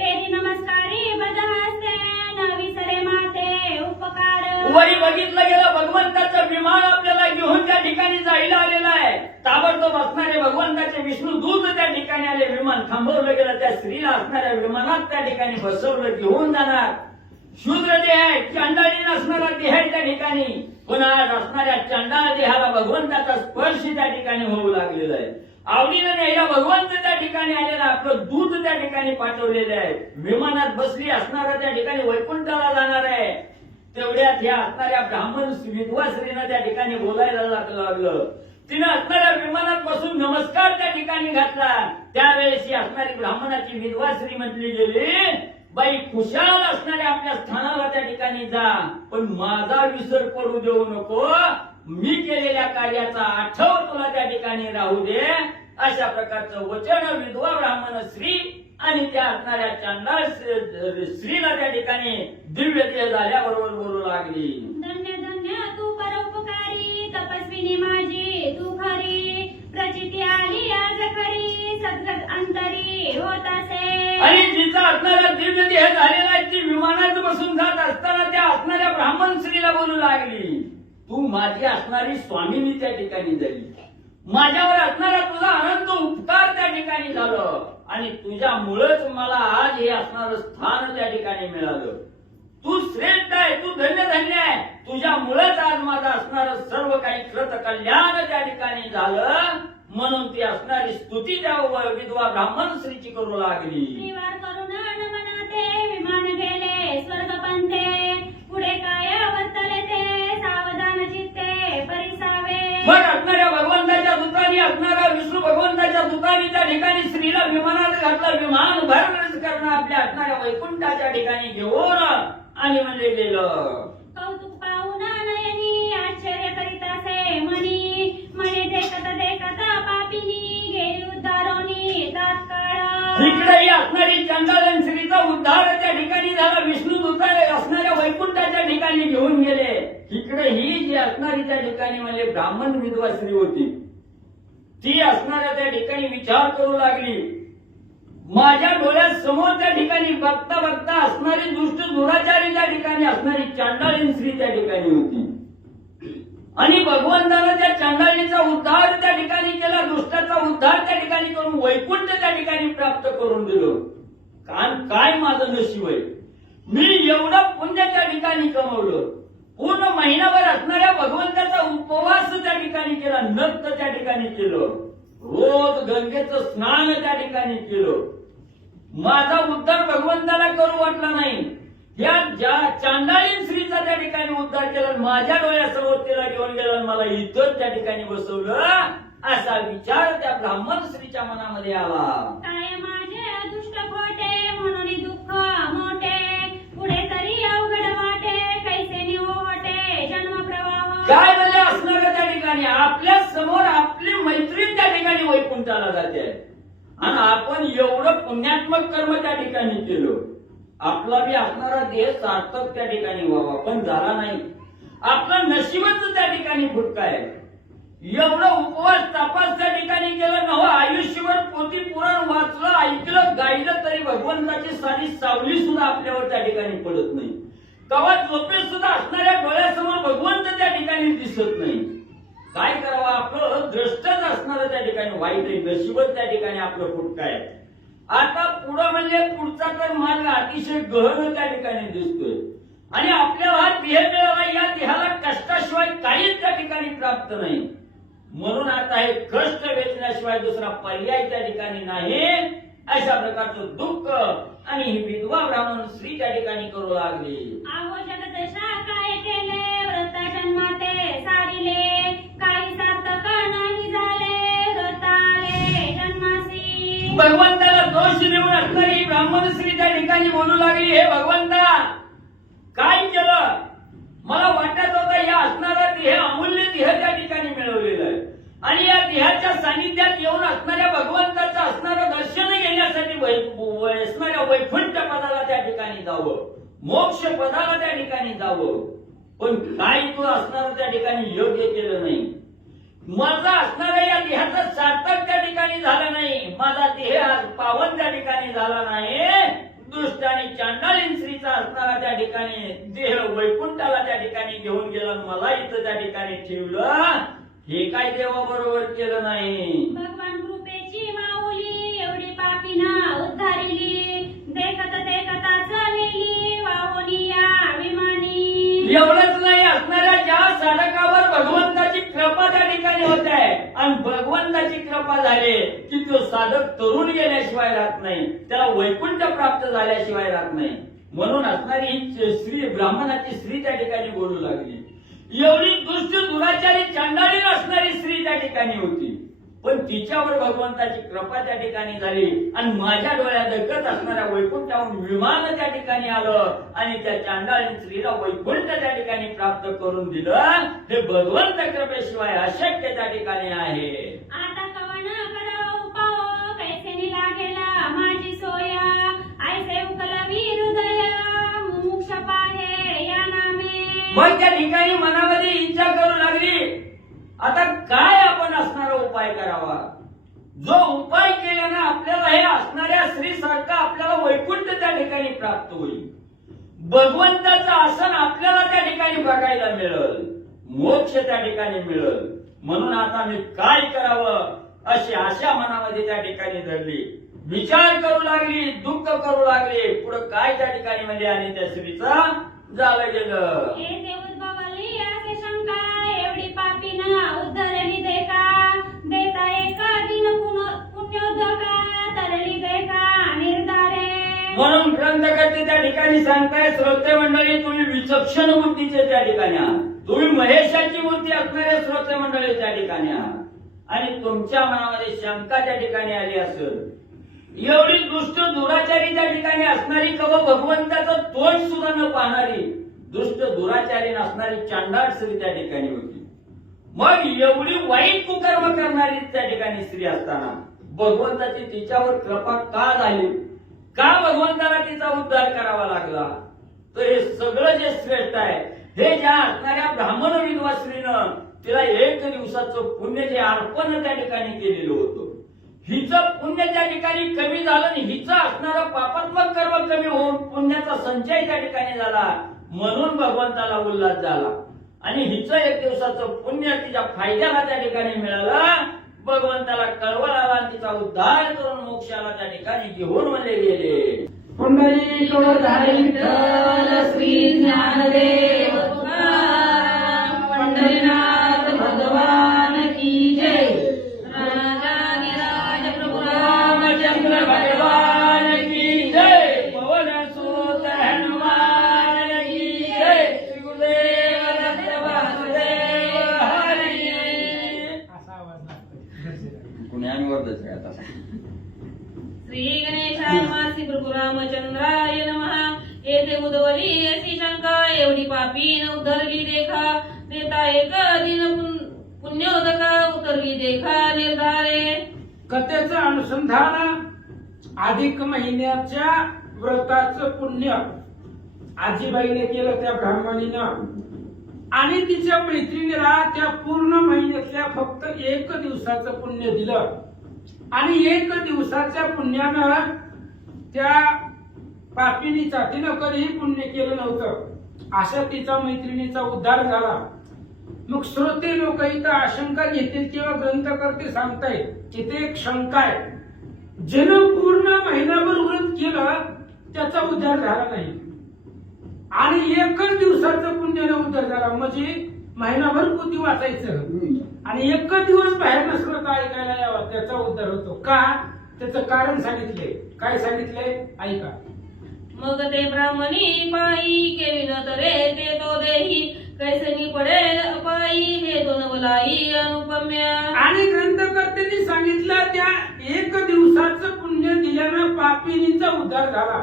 एरी नमस्कारी बदहस्ते न विसरे माते उपकार. वरी बघितलं गेलं, भगवंताचं विमान आपल्याला घेऊन त्या ठिकाणी जायला आलेलं आहे. ताबडतोब असणारे भगवंताचे विष्णू दूत त्या ठिकाणी आले. विमान थांबवलं गेलं. त्या स्त्रीला असणाऱ्या विमानात त्या ठिकाणी बसवलं, घेऊन जाणार. शूद्र देह आहे, चंडाळी असणारा देह आहे त्या ठिकाणी. पण आज असणाऱ्या चंडाळ देहाला भगवंताचा स्पर्श त्या ठिकाणी होऊ लागलेला आहे. आवडीनं न्यायला भगवंत त्या ठिकाणी आलेला, आपलं दूत त्या ठिकाणी पाठवलेले आहे. विमानात बसली असणारा त्या ठिकाणी वैकुंठाला जाणार आहे. तेवढ्यात ह्या असणाऱ्या ब्राह्मण विधवा स्त्रीनं त्या ठिकाणी बोलायला लागलं. तिनं असणाऱ्या विमानात बसून नमस्कार त्या ठिकाणी घातला. त्यावेळेस ही असणारी ब्राह्मणाची विधवा स्त्री म्हटली गेली, बाई खुशाल असणाऱ्या आपल्या स्थानाला त्या ठिकाणी जा, पण माझा विसर पडू देऊ नको. मी केलेल्या कार्याचा आठव तुला त्या ठिकाणी राहू दे. अशा प्रकारचं वचन विधवा ब्राह्मण स्त्री आणि त्या असणाऱ्या चांडाळ स्त्रीला त्या ठिकाणी दिव्य देह झाल्याबरोबर बोलू लागली. धन्य धन्य तू परोपकारी तपस्विनी माझी तू खरी. प्रचिती आली आज खरी सद्गत अंतरी होत असे. आणि जिचा असणारा दिव्य देह झालेला आहे ती विमानात बसून जात असताना त्या असणाऱ्या ब्राह्मण स्त्रीला बोलू लागली, तू माझी असणारी स्वामिनी त्या ठिकाणी झाली. माझ्यावर असणारा तुझा अनंत उपकार त्या ठिकाणी झालं आणि तुझ्यामुळेच मला आज हे असणारं स्थान त्या ठिकाणी मिळालं. तू श्रेष्ठ आहे, तू धन्य धन्य आहे. तुझ्यामुळेच आज माझं असणारं सर्व काही कृत कल्याण त्या ठिकाणी झालं. म्हणून ती असणारी स्तुती त्या विधवा ब्राह्मण स्त्रीची करू लागली. निवार करून मनाते विमान गेले स्वर्गपंथे. पुढे काय वर्तले ते सावधान चित्ते परिसावे. मग असणाऱ्या भगवंताच्या दूतांनी असणाऱ्या विष्णू भगवंताच्या दूतांनी त्या ठिकाणी स्त्रीला विमानात घातलं. विमान भरभर करणं आपल्या असणाऱ्या वैकुंठाच्या ठिकाणी घेऊन आणि म्हणजे गेलं. कौतुक पाहून नयनी आश्चर्य करीत असे मनी. म्हणे देखत देखत पापिनी गेली उद्धारोनी तात्काळ. इकडेही असणारी चंडालन स्त्रीचा उद्धार त्या ठिकाणी झाला. विष्णू दूत असणाऱ्या वैकुंठाच्या ठिकाणी घेऊन गेले. इकडे ही जी असणारी त्या ठिकाणी म्हणजे ब्राह्मण विधवा स्त्री होती, ती असणाऱ्या त्या ठिकाणी विचार करू लागली. माझ्या डोळ्यासमोर त्या ठिकाणी बघता बघता असणारी दुष्ट दुराचारी त्या ठिकाणी असणारी चांडाळीन स्त्री त्या ठिकाणी होती आणि भगवंतानं त्या चांडाळीचा उद्धार त्या ठिकाणी केला. दुष्टाचा उद्धार त्या ठिकाणी करून वैकुंठ त्या ठिकाणी प्राप्त करून दिलं. कारण काय माझं नशीब आहे, मी एवढं पुण्य त्या ठिकाणी कमवलं. पूर्ण महिनाभर असणाऱ्या भगवंताचा उपवास त्या ठिकाणी केला, नक्त त्या ठिकाणी केलं, रोज गंगेचं स्नान त्या ठिकाणी केलं. माझा उद्धार भगवंताला करू वाटला नाही. या ज्या चांडाळीन स्त्रीचा त्या ठिकाणी उद्धार केला, माझ्या डोळ्यासमोर तिला घेऊन गेला, मला इथं त्या ठिकाणी बसवलं. असा विचार त्या ब्राह्मण स्त्रीच्या मनामध्ये आला. काय माझे दुष्ट खोटे म्हणून दुःख मोठे. पुढे तरी अवघड वाटे कैसे निवटे जन्म प्रवाह. काय म्हणजे असणार त्या ठिकाणी आपल्या समोर आपली मैत्रीण त्या ठिकाणी वैकुंठाला जाते आणि आपण एवढं पुण्यात्मक कर्म त्या ठिकाणी केलं. आपला बी असणारा देह सार्थक त्या ठिकाणी व्हावा, पण झाला नाही. आपलं नशीबच त्या ठिकाणी फुटका आहे. एवढं उपवास तपास त्या ठिकाणी केलं नवं आयुष्यभर पोथी पुराण वाचलं, ऐकलं, गायलं तरी भगवंताची सारी सावली सुद्धा आपल्यावर त्या ठिकाणी पडत नाही. तेव्हा झोपेत सुद्धा असणाऱ्या डोळ्यासमोर भगवंत त्या ठिकाणी दिसत नाही. काय करावं, आपलं द्रष्टच असणार त्या ठिकाणी वाईट आहे, नशीबच त्या ठिकाणी आपलं फुटका आहे. आता पुढं म्हणजे पुढचा तर मार्ग अतिशय गहन त्या ठिकाणी दिसतोय आणि आपल्याला हा देह मिळाला, या देहाला कष्टाशिवाय काहीच त्या ठिकाणी प्राप्त नाही. म्हणून आता हे कष्ट वेचण्याशिवाय दुसरा पर्याय त्या ठिकाणी नाही. अशा प्रकारचं दुःख आणि ही विधवा ब्राह्मण स्त्री त्या ठिकाणी करू लागली. आहो जगदशा काय केले व्रत जन्माते सारिले. काही सार्थक नाही झाले व्रताले जन्मासी. भगवंताला दोष देऊन असणारी ब्राह्मण स्त्री त्या ठिकाणी बोलू लागली, हे भगवंता काय केलं? मला वाटत होतं या असणारा देह अमूल्य देह त्या ठिकाणी मिळवलेला आहे आणि या देहाच्या सानिध्यात येऊन असणाऱ्या भगवंताचं असणारं दर्शन घेण्यासाठी असणाऱ्या वैकुंठ पदाला त्या ठिकाणी जावं, मोक्ष पदाला त्या ठिकाणी जावं, पण काय तू असणारं त्या ठिकाणी योग्य केलं नाही. माझा असणाऱ्या या देहाचं सार्थक त्या ठिकाणी झालं नाही, माझा देह आज पावन त्या ठिकाणी झाला नाही. दुष्ट आणि चांडाळीन स्त्रीचा असणारा त्या ठिकाणी देह वैकुंठाला त्या ठिकाणी घेऊन गेला, मला इथं त्या ठिकाणी ठेवलं. हे काय देवाबरोबर केलं नाही. भगवान कृपेची माऊली एवढी पापीना उद्धारिली, देखत देखता चालेली वाहुनी या विमानी. एवढंच नाही, असणाऱ्या ज्या साधकावर भगवंताची कृपा त्या ठिकाणी होत आहे आणि भगवंताची कृपा झाली की तो साधक तरुण गेल्याशिवाय राहत नाही, त्याला वैकुंठ प्राप्त झाल्याशिवाय राहत नाही. म्हणून असणारी ही स्त्री ब्राह्मणाची स्त्री त्या ठिकाणी बोलू लागली. एवढी दुष्ट दुराचारी चांडाळी असणारी स्त्री त्या ठिकाणी होती, पण तिच्यावर भगवंताची कृपा त्या ठिकाणी झाली आणि माझ्या डोळ्यात देखत असणाऱ्या वैकुंठाहून विमान त्या ठिकाणी आलं आणि त्या चांडाळी स्त्रीला वैकुंठ त्या ठिकाणी प्राप्त करून दिलं. हे भगवंत कृपेशिवाय अशक्य त्या ठिकाणी आहे. आता कवन करावं उपाव, कैसेनी लागेला माझी सोया, ऐसे उकलवी हृदय मुमुक्ष पाहे या नामे. मग त्या ठिकाणी मनामध्ये इच्छा करू लागली, आता काय आपण असणारा उपाय करावा. जो उपाय केल्याने आपल्याला हे असणाऱ्या स्त्री सारखं आपल्याला वैकुंठ त्या ठिकाणी प्राप्त होईल, भगवंताचं आसन आपल्याला त्या ठिकाणी बघायला मिळेल, मोक्ष त्या ठिकाणी मिळेल. म्हणून आता मी काय करावं अशी आशा मनामध्ये त्या ठिकाणी धरली. विचार करू लागली, दुःख करू लागली. पुढे काय त्या ठिकाणी म्हणजे आणि त्या स्त्रीचं झालं गेलं. येथे उद्भवली असे शंका, एवढी पापीना उद्धरली देखा, देता एका दिन पुण्योदका तरली देखा निर्धारे. म्हणून ग्रंथकर्ते त्या ठिकाणी सांगताय, श्रोते मंडळी तुम्ही विचक्षण बुद्धीचे त्या ठिकाणी आहात, तुम्ही महेशाची बुद्धी असणारे श्रोते मंडळी त्या ठिकाणी आहात आणि तुमच्या मनामध्ये शंका त्या ठिकाणी आली असेल. एवढी दुष्ट दुराचारी त्या ठिकाणी असणारी कव भगवंताचं तोंड सुद्धा न पाहणारी दुष्ट दुराचारी असणारी चांडाळ स्त्री त्या ठिकाणी होती. मग एवढी वाईट कुकर्म करणारी त्या ठिकाणी स्त्री असताना भगवंताची तिच्यावर कृपा का झाली, का भगवंताला तिचा उद्धार करावा लागला. तर हे सगळं जे श्रेष्ठ आहे, हे ज्या असणाऱ्या ब्राह्मण विधवा स्त्रीनं तिला एक दिवसाचं पुण्य जे अर्पण त्या ठिकाणी केलेलं होतं, हिचं पुण्य त्या ठिकाणी कमी झालं आणि हिचं असणारं पापात्मक कर्म कमी होऊन पुण्याचा संचय त्या ठिकाणी झाला. म्हणून भगवंताला उल्हास झाला आणि हिचं एक दिवसाचं पुण्य तिच्या फायद्याला त्या ठिकाणी मिळालं. भगवंताला कळवळ आला आणि तिचा उद्धार करून मोक्षाला त्या ठिकाणी घेऊन म्हणले गेले. पुंडलीकवरधारी विठ्ठल श्री ज्ञानदेव तुकाराम, पंढरीनाथ भगवान की जय. राजाधिराज प्रभु रामचंद्र भगवान की जय. पवन सुत हनुमान की जय. श्री गुरुदेव दत्त वासुदेव हरी. पुण्याने वर्धच आहे आता. श्री गणेशाय नमः, श्री प्रभु रामचंद्राय नमः. येथे उद्भवली अशी शंका, एवढी पापीन उद्धरली देखा, देता एक दिन पुण्योदका उतरली देखा निर्धारे. कथेचं अनुसंधान अधिक महिन्याच्या व्रताचं पुण्य आजीबाईने केलं त्या ब्राह्मणीनं आणि तिच्या मैत्रिणीला त्या पूर्ण महिन्यातल्या फक्त एक दिवसाचं पुण्य दिलं आणि एक दिवसाच्या पुण्यानं त्या पापिनीचा तिनं कधीही पुण्य केलं नव्हतं, अशा तिचा मैत्रिणीचा उद्धार झाला. मग श्रोते लोक इथं आशंका घेतील किंवा ग्रंथकर्ते सांगतायत इथे एक शंका आहे, ज्यानं पूर्ण महिनाभर व्रत केलं त्याचा उद्धार झाला नाही आणि एकच दिवसाचं पुण्यानं उद्धार झाला, म्हणजे महिनाभर पोथी वाचायचं आणि एकच दिवस बाहेर नसलं ऐकायला यावं त्याचा उद्धार होतो का. त्याचं कारण सांगितलंय. काय सांगितलंय ऐका. मग ते ब्राह्मणी पायी केली न तरे ते तो देही, कैसनी पडेल अपायी हे दोन वलाई अनुपम्या. आणि ग्रंथकर्त्यांनी सांगितलं त्या एक दिवसाचं पापिनीचा उद्धार झाला.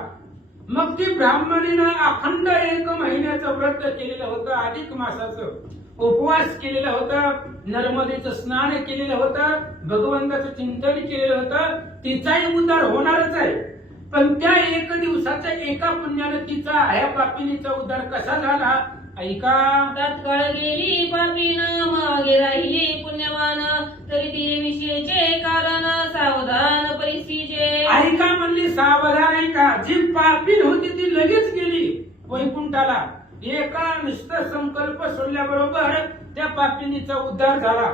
मग ती ब्राह्मणीनं अखंड 1 महिन्याचं व्रत केलेलं होतं, अधिक मासाचं उपवास केलेला होता, नर्मदेचं स्नान केलेलं होतं, भगवंताचं चिंतन केलेलं होतं. तिचाही उद्धार होणारच आहे. पण त्या 1 दिवसाच्या एका पुण्यानं तिचा ह्या पापिनीचा उद्धार कसा झाला ऐका. तत्काळ गेली पापीन मागे राहिली पुण्यवान, तरी ती विषयीचे कारण सावधान परिस्थितीचे. ऐका म्हणली सावधान ऐका. जी पापीन होती ती लगेच गेली वैकुंठाला. एका नुसतं संकल्प सोडल्याबरोबर त्या पापिनीचा उद्धार झाला.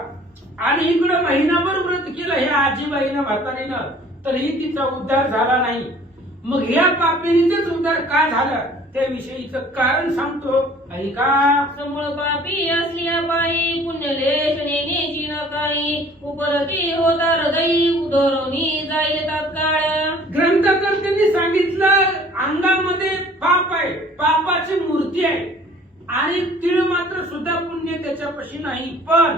आणि इकडं महिनाभर व्रत केलं हे आजीबाईनं म्हातारीनं, तरीही तिचा उद्धार झाला नाही. मग ह्या पापिनीचाच उद्धार का झाला त्याविषयीचं कारण सांगतो ऐका. समूळ पापी असल्या पायी पुण्यलेश नेण्याची न काही, उपरती होता हृदयी उदरवणी जाईल तात्काळ. ग्रंथकर्त्यांनी सांगितलं अंगामध्ये पाप आहे, पापाची मूर्ती आहे आणि तीळ मात्र सुद्धा पुण्य त्याच्यापाशी नाही. पण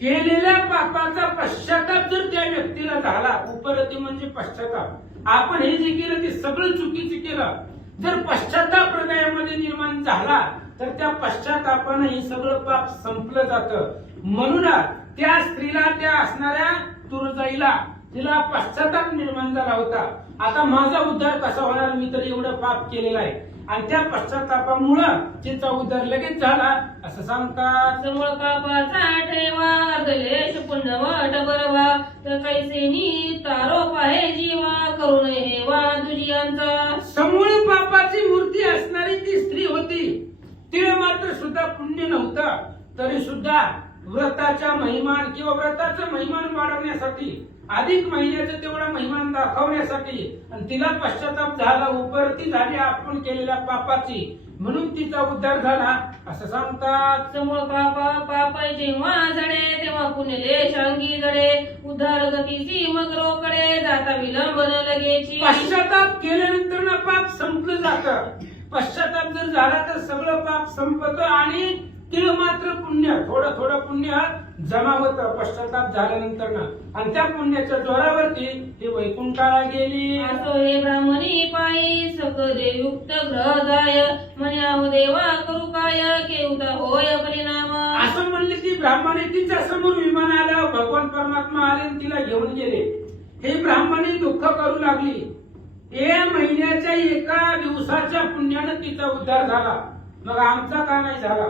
केलेल्या पापाचा पश्चाताप जर त्या व्यक्तीला झाला, उपरती म्हणजे पश्चाताप, आपण हे जे केलं ते सगळं चुकीचं केलं, जर पश्चाताप हृदयामध्ये निर्माण झाला तर त्या पश्चातापानं हे सगळं पाप संपलं जातं. म्हणून त्या स्त्रीला, त्या असणाऱ्या तुळजाईला, तिला पश्चाताप निर्माण झाला होता. आता माझा उद्धार कसा होणार, मी तर एवढं पाप केलेलं आहे. आणि त्या पश्चातापामुळं तिचा उद्धार लगेच झाला असं सांगतात. समूळ पापाचा ठेवा अर्धलेश पुण्यवट बरवा, तर कैसेनी तारोप आहे जीवा करू नये वा दुजियांचा. समूळ पापाची मूर्ती असणारी ती स्त्री होती. तिला मात्र सुद्धा पुण्य नव्हतं, तरी सुद्धा व्रताच्या महिमान किंवा व्रताचं महिमान वाढवण्यासाठी, अधिक महिन्याचं तेवढा महिमान दाखवण्यासाठी, आणि तिला पश्चाताप झाला, उपरती झाली आपण केलेल्या पापाची, म्हणून तिचा उद्धार झाला असं सांगतात. समूळ पाप जेव्हा जडे तेव्हा पुण्यलेश अंगी जडे, उद्धार गतीची मग रोकडे जाता विलंबन लगेची. पश्चाताप केल्यानंतर ना पाप संपलं जातं. पश्चाताप जर झाला तर सगळं पाप संपतं आणि तिळ मात्र पुण्य, थोडं थोडं पुण्य जमा होतं पश्चाताप झाल्यानंतर ना, आणि त्या पुण्याच्या जोरावरती ती वैकुंठाला गेली. असो हे ब्राह्मणी पायी सकदेयुक्त ग्रह जाय, म्हण्याव देवा करू काय केवता होय परिणाम. असं म्हणले ती ब्राह्मणी, तिच्या समोर विमान आलं, भगवान परमात्मा आले आणि तिला घेऊन गेले. हे ब्राह्मणी दुःख करू लागली. या महिन्याच्या एका दिवसाच्या पुण्यानं तिचा उद्धार झाला, मग आमचा का नाही झाला,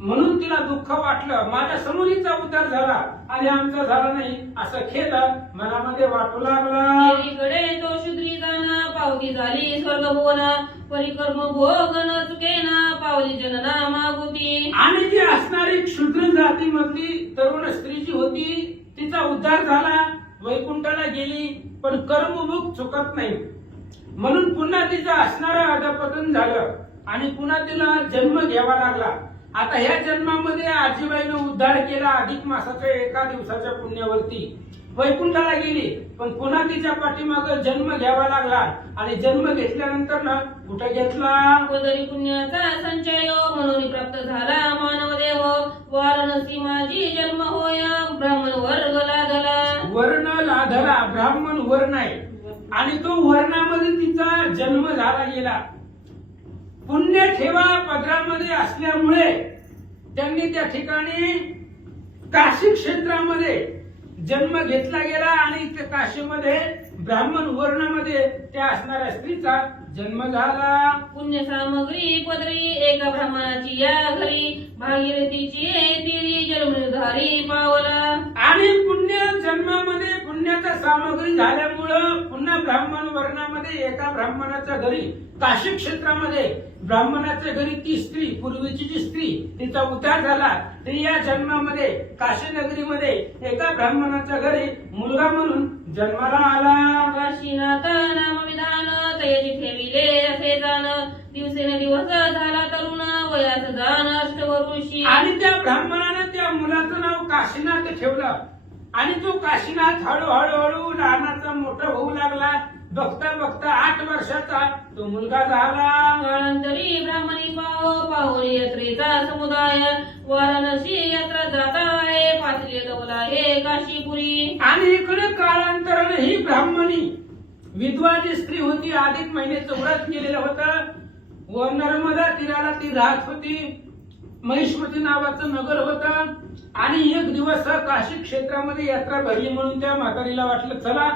म्हणून तिला दुःख वाटलं. माझ्या समोरीचा उद्धार झाला आणि आमचा झाला नाही असं खेद मनामध्ये वाटू लागला. एकीकडे तो शूद्री जाना पावती झाली स्वर्गभुवना, परिकर्म भोग न चुकेना पावली जनना मागुती. आणि ती असणारी क्षुद्र जातीमधली तरुण स्त्री जी होती तिचा उद्धार झाला, वैकुंठाला गेली. पण कर्मभोग चुकत नाही, म्हणून पुन्हा तिचं असणारं अधपतन झालं आणि पुन्हा तिला जन्म घ्यावा लागला. आता ह्या जन्मामध्ये आजीबाईनं उद्धार केला अधिक मासाच्या एका दिवसाच्या पुण्यावरती, वैकुंठाला गेली. पण पुन्हा तिच्या पाठीमागं जन्म घ्यावा लागला आणि जन्म घेतल्यानंतर ना कुठे घेतला, पदरी पुण्याचा संचय म्हणून प्राप्त झाला मानवदेव, वाराणसी माझी जन्म होय ब्राह्मण वर्ग लादला. वर्ण लाधला, ब्राह्मण वर्ण आहे आणि तो वर्णामध्ये तिचा जन्म झाला गेला. पुण्य ठेवा पदरामध्ये असल्यामुळे त्यांनी त्या ठिकाणी काशी क्षेत्रामध्ये जन्म घेतला गेला आणि त्या काशीमध्ये ब्राह्मण वर्णामध्ये त्या असणाऱ्या स्त्रीचा जन्म झाला. पुण्य सामग्री पदरी एका ब्राह्मणाची या घरी, भागीरथीची तिरी जन्मधारी पावला. आणि पुण्य जन्मामध्ये पुण्याचा सामग्री झाल्यामुळं पुन्हा ब्राह्मण वर्णामध्ये एका ब्राह्मणाच्या घरी, काशी क्षेत्रामध्ये ब्राह्मणाच्या घरी ती स्त्री, पूर्वीची जी स्त्री, तिचा उद्धार झाला. ती या जन्मामध्ये काशी नगरीमध्ये एका ब्राह्मणाच्या घरी मुलगा म्हणून जन्माला आला. काशीनाथ नाम विधान तयाची ठेविले असे जाण, दिवसेंदिवस झाला तरुण वयात जाण अष्टवर्षी. आणि त्या ब्राह्मणाने त्या मुलाचं नाव काशीनाथ ठेवलं आणि तो काशीनाथ हळूहळू लहानाचा मोठा होऊ लागला. बघता बघता 8 वर्षाचा तो मुलगा झाला. काळांतरी ब्राह्मणी पाहुन यात्रेचा समुदाय, वाराणसी यात्रा जाता आहे पाचले गवला हे काशीपुरी. आणि इकडे काळांतराने ही ब्राह्मणी विधवा जी स्त्री होती, अधिक महिन्याचं व्रत केलेलं होतं व नर्मदा तीराला ती राहत होती. महिष्मती नावाचं नगर होतं आणि एक दिवस काशी क्षेत्रामध्ये यात्रा भरली म्हणून त्या म्हातारीला वाटलं चला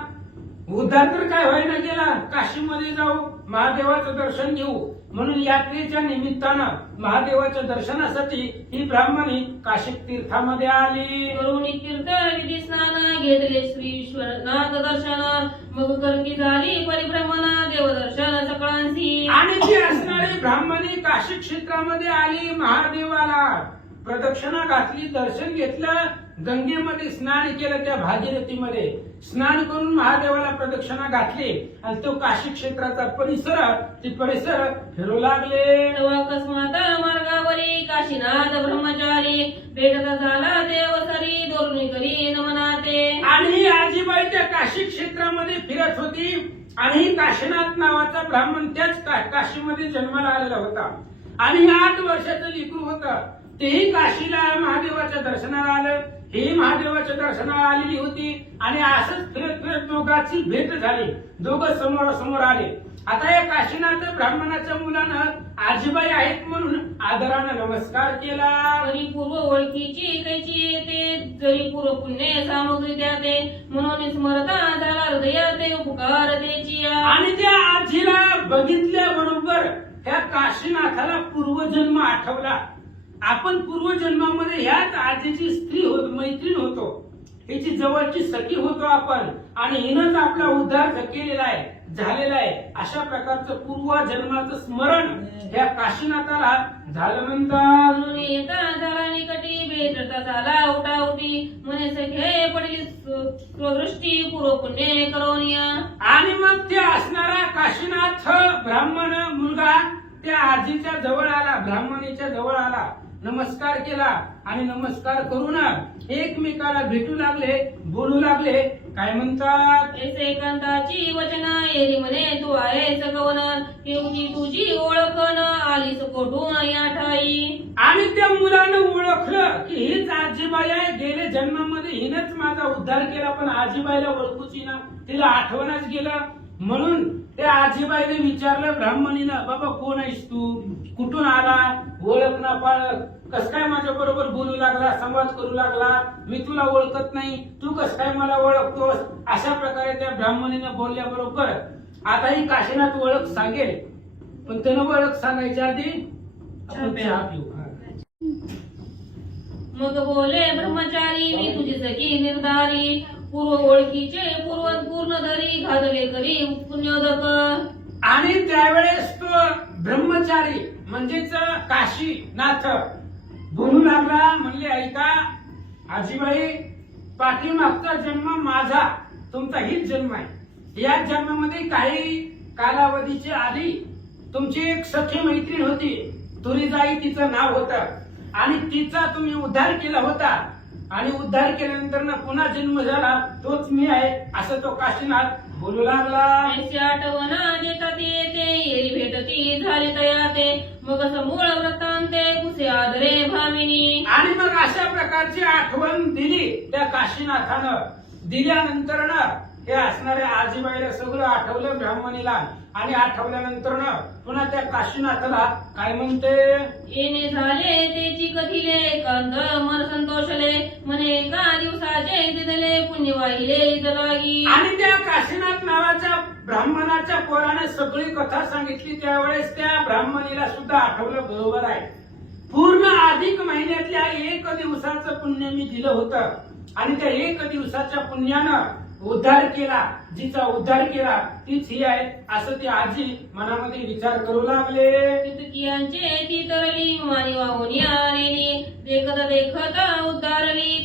उद्धार तर काय व्हायला गेला, काशीमध्ये जाऊ महादेवाचं दर्शन घेऊ. म्हणून यात्रेच्या निमित्तानं महादेवाच्या दर्शनासाठी ही ब्राह्मणी काशी तीर्थामध्ये आली. करुणी कीर्तन विधी स्नान घेतले श्री ईश्वरनाथ दर्शन, मग करती झाली परिभ्रमण देवदर्शन सकळांसी. आणि ती असणारी ब्राह्मणी काशी क्षेत्रामध्ये आली, महादेवाला प्रदक्षिणा घातली, दर्शन घेतलं, गंगेमध्ये स्नान केलं, त्या भागीरथीमध्ये स्नान करून महादेवाला प्रदक्षिणा घातली आणि तो काशी क्षेत्राचा परिसर फिरू लागले. तेव्हा अकस्मात मार्गावरी काशीनाथ ब्रह्मचारी भेटता झाला देव सरी दोरुणी करी नमनाते. आणि ही आजीबाई त्या काशी क्षेत्रामध्ये फिरत होती आणि ही काशीनाथ नावाचा ब्राह्मण त्याच काशीमध्ये जन्माला आलेला होता आणि 8 वर्षाचं लेकरू होतं. तेही काशीला महादेवाच्या दर्शनाला आलं, ही महादेवाच्या दर्शनाला आलेली होती आणि असंच फिरत फिरत दोघांची भेट झाली. दोघं समोरासमोर आले. आता या काशीनाथ ब्राह्मणाच्या मुलानं आजीबाई आहेत म्हणून आदरानं नमस्कार केला. परिपूर्व ओळखीची कैची ते जरी पूर्व पुण्य सामग्री द्या ते म्हणून स्मरता झाला हृदय ते उपकार त्याची. आणि त्या आजीला बघितल्याबरोबर त्या काशीनाथाला पूर्वजन्म आठवला. आपण पूर्वजन्मामध्ये ह्याच आजीची स्त्री होत, मैत्रीण होतो, हिची जवळची सखी होतो आपण आणि हिनंच आपला उद्धार केलेला आहे, झालेला आहे. अशा प्रकारचं पूर्वजन्माचं स्मरण ह्या काशीनाथाला झालं म्हणतात. म्हणून येता झाला निकटी भेटता झाला उठाउटी म्हणे सखे पडली स्वदृष्टी पूर्व पुण्य करोनिया. आणि मग ते असणारा काशीनाथ ब्राह्मण मुलगा त्या आजीच्या जवळ आला, ब्राह्मणीच्या जवळ आला, नमस्कार केला आणि नमस्कार करून एकमेकाला भेटू लागले, बोलू लागले. काय म्हणतात? ऐसे एकांताची वचन एरी म्हणे तू आहेस कवन केवची तुझी ओळखन आलीस कोठून या ठाई. आणि त्या मुलानं ओळखलं की हीच आजीबाई आहे, गेले जन्मामध्ये हिनच माझा उद्धार केला, पण आजीबाईला ओळखूची ना, तिला आठवणच गेलं. म्हणून त्या आजीबाईने विचारलं ब्राह्मणीनं, बाबा कोण आहेस तू, कुठून आला, ओळख ना पाळख, कस काय माझ्या बरोबर बोलू लागला, संवाद करू लागला, मी तुला ओळखत नाही, तू कस काय मला ओळखतोस. अशा प्रकारे त्या ब्राह्मणीनं बोलल्याबरोबर आता ही काशीनाथ ओळख सांगेल, पण त्यानं ओळख सांगायच्या आधी आपण चहा पिऊ. मग बोले ब्रह्मचारी मी तुझी सखी निर्धारी पूर्व ओळखीचे पूर्ण धरी घातले करी पुण्योदक. आणि त्यावेळेस तो ब्रह्मचारी म्हणजेच काशीनाथ बोलू लागला, म्हणले ऐका आजीबाई, पाठीमागचा जन्म माझा, तुमचा हीच जन्म आहे. या जन्मामध्ये काही कालावधीची आधी तुमची एक सखी मैत्रीण होती, तुरीजाई तिचं नाव होतं आणि तिचा तुम्ही उद्धार केला होता आणि उद्धार केल्यानंतर ना पुन्हा जन्म झाला, तोच मी आहे, असं तो काशीनाथ बोलू लागला. ऐसी आठवण देतात येते एरी भेटती झाले तया ते मग समूळ वृत्तांते कुसे आदरे भामिनी. आणि मग अशा प्रकारची आठवण दिली त्या काशीनाथानं. दिल्यानंतर ना हे असणाऱ्या आजीबाईला सगळं आठवलं ब्राह्मणीला आणि आठवल्यानंतर ना पुन्हा त्या काशीनाथाला काय म्हणते, येणे झाले तेची कथिले एकांत मन संतोषले म्हणे एका दिवसाचे दिले पुण्य वाहिले जगागी. आणि त्या काशीनाथ नावाच्या ब्राह्मणाच्या पोराने सगळी कथा सांगितली. त्यावेळेस त्या ब्राह्मणीला सुद्धा आठवलं, बरोबर आहे, पूर्ण अधिक महिन्यातल्या 1 दिवसाचं पुण्य मी दिलं होतं आणि त्या 1 दिवसाच्या पुण्यानं उद्धार केला, जिचा उद्धार केला तीच ही आहे, असं ती आजी मनामध्ये विचार करू लागले. कियांचे ती तरली मानी वाहुनी आलेली देखत उद्धारली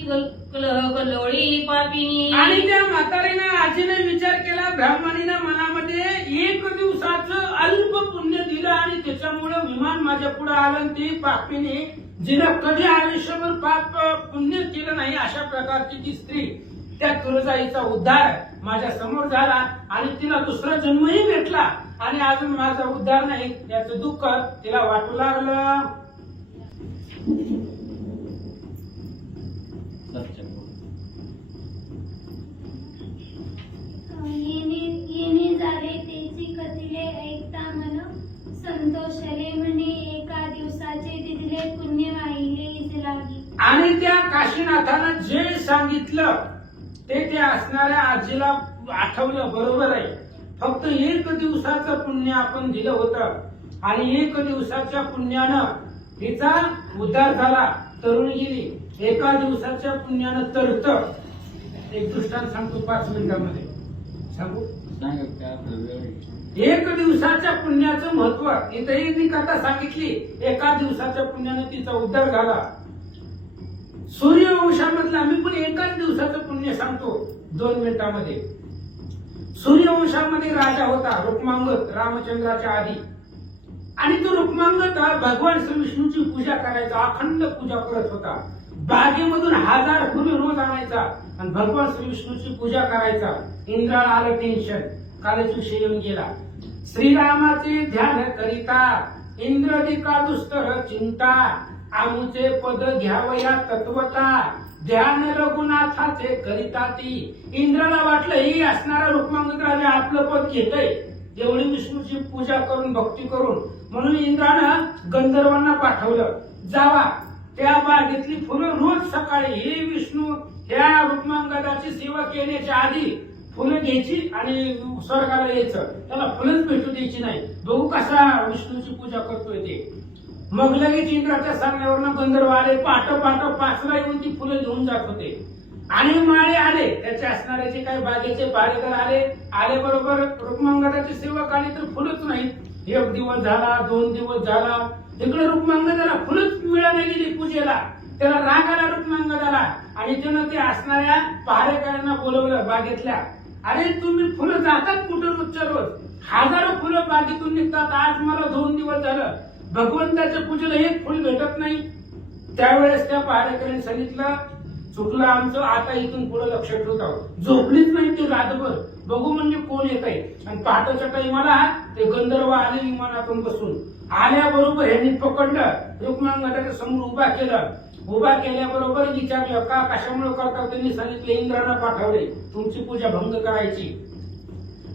कलह कल्लोळी पापिनी. आणि त्या म्हातारीनं आजीने विचार केला, ब्राह्मणीनं मनामध्ये 1 दिवसाचं अल्प पुण्य दिलं आणि त्याच्यामुळे विमान माझ्या पुढे आलं. ती पापिनी जिनं कधी आयुष्यभर पाप पुण्य केलं नाही, अशा प्रकारची ती स्त्री, त्या तुळजाईचा उद्धार माझ्या समोर झाला आणि तिला दुसरा जन्मही भेटला आणि अजून माझा उद्धार नाही, याचं दुःख तिला वाटू लागलं. येणे ऐकता मन संतोषले म्हणे एका दिवसाचे तिथले पुण्य वाहिले लागी. आणि त्या काशीनाथानं जे सांगितलं ते असणाऱ्या आजीला आठवलं. बरोबर आहे, फक्त एक दिवसाचं पुण्य आपण दिलं होतं आणि एक दिवसाच्या पुण्यानं तिचा उद्धार झाला, तरुण गेली. एका दिवसाच्या पुण्यानं तरत. एक दृष्टांत सांगतो 5 मिनिटांमध्ये. सांगू? एक दिवसाच्या पुण्याचं महत्व इथेही मी कथा सांगितली. एका दिवसाच्या पुण्यानं तिचा उद्धार झाला. सूर्यवंशामधला मी पण एकाच दिवसाचं पुण्य सांगतो 2 मिनिटांमध्ये. सूर्यवंशामध्ये राजा होता रुक्मांगद, रामचंद्राच्या आधी. आणि तो रुक्मांगद भगवान श्री विष्णूची पूजा करायचा, अखंड पूजा करत होता. बागेमधून 1000 फुलं रोज आणायचा आणि भगवान श्री विष्णूची पूजा करायचा. इंद्राला आलं टेन्शन, कालच विषय येऊन गेला. श्रीरामाचे ध्यान करिता इंद्रदिका दुस्तर चिंता, आमुचे पद घ्यावया तत्वता, ध्यान रघुनाथाचे करिता ती. इंद्राला वाटलं ही असणारा रुक्मांगद राजा आपलं पद घेतय, एवढी विष्णूची पूजा करून भक्ती करून. म्हणून इंद्रानं गंधर्वांना पाठवलं, जावा त्या बागेतली फुलं रोज सकाळी ही विष्णू ह्या रुक्मांगदाची सेवा केल्याच्या आधी फुलं घ्यायची आणि स्वर्गाला यायचं. त्याला फुलंच भेटू द्यायची नाही. बघू कसा विष्णूची पूजा करतोय ते. मग लगेच इंद्राच्या सांगण्यावरनं गंधर्व आले. पाठ 5ला येऊन ती फुलं घेऊन जात होते. आणि माळे आले, त्याचे असणारे जे काही बागेचे पारेकर आले बरोबर रुक्मांगदाची सेवा काढली तर फुलंच नाही. 1 दिवस झाला, 2 दिवस झाला, इकडे रुक्मांगदाला फुलंच मिळाली गेली पूजेला. त्याला राग आला रुक्मांगदाला आणि त्यानं ते असणाऱ्या पहारेकरांना बोलवलं बागेतल्या. अरे तुम्ही फुलं जातात कुठं रोजच्या रोज? 1000 फुलं बागेतून निघतात, आज मला 2 दिवस झालं भगवंताच्या पूजेला 1 फुल भेटत नाही. त्यावेळेस त्या पहारेकरांनी सांगितलं, चुकलं आमचं, आता इथून पुढे लक्ष ठेवत आहोत. झोपलीच नाही ते रातभर, बघू म्हणजे कोण येत आहे. आणि पहाटेच्या टाइमाला ते गंधर्व आले विमानातून बसून. आल्याबरोबर ह्यांनी पकडलं, रुक्मांगदाच्या समोर उभा केलं. उभा केल्याबरोबर विचारलं का कशामुळे करतात? त्यांनी सांगितलं इंद्रानं पाठवले तुमची पूजा भंग करायची.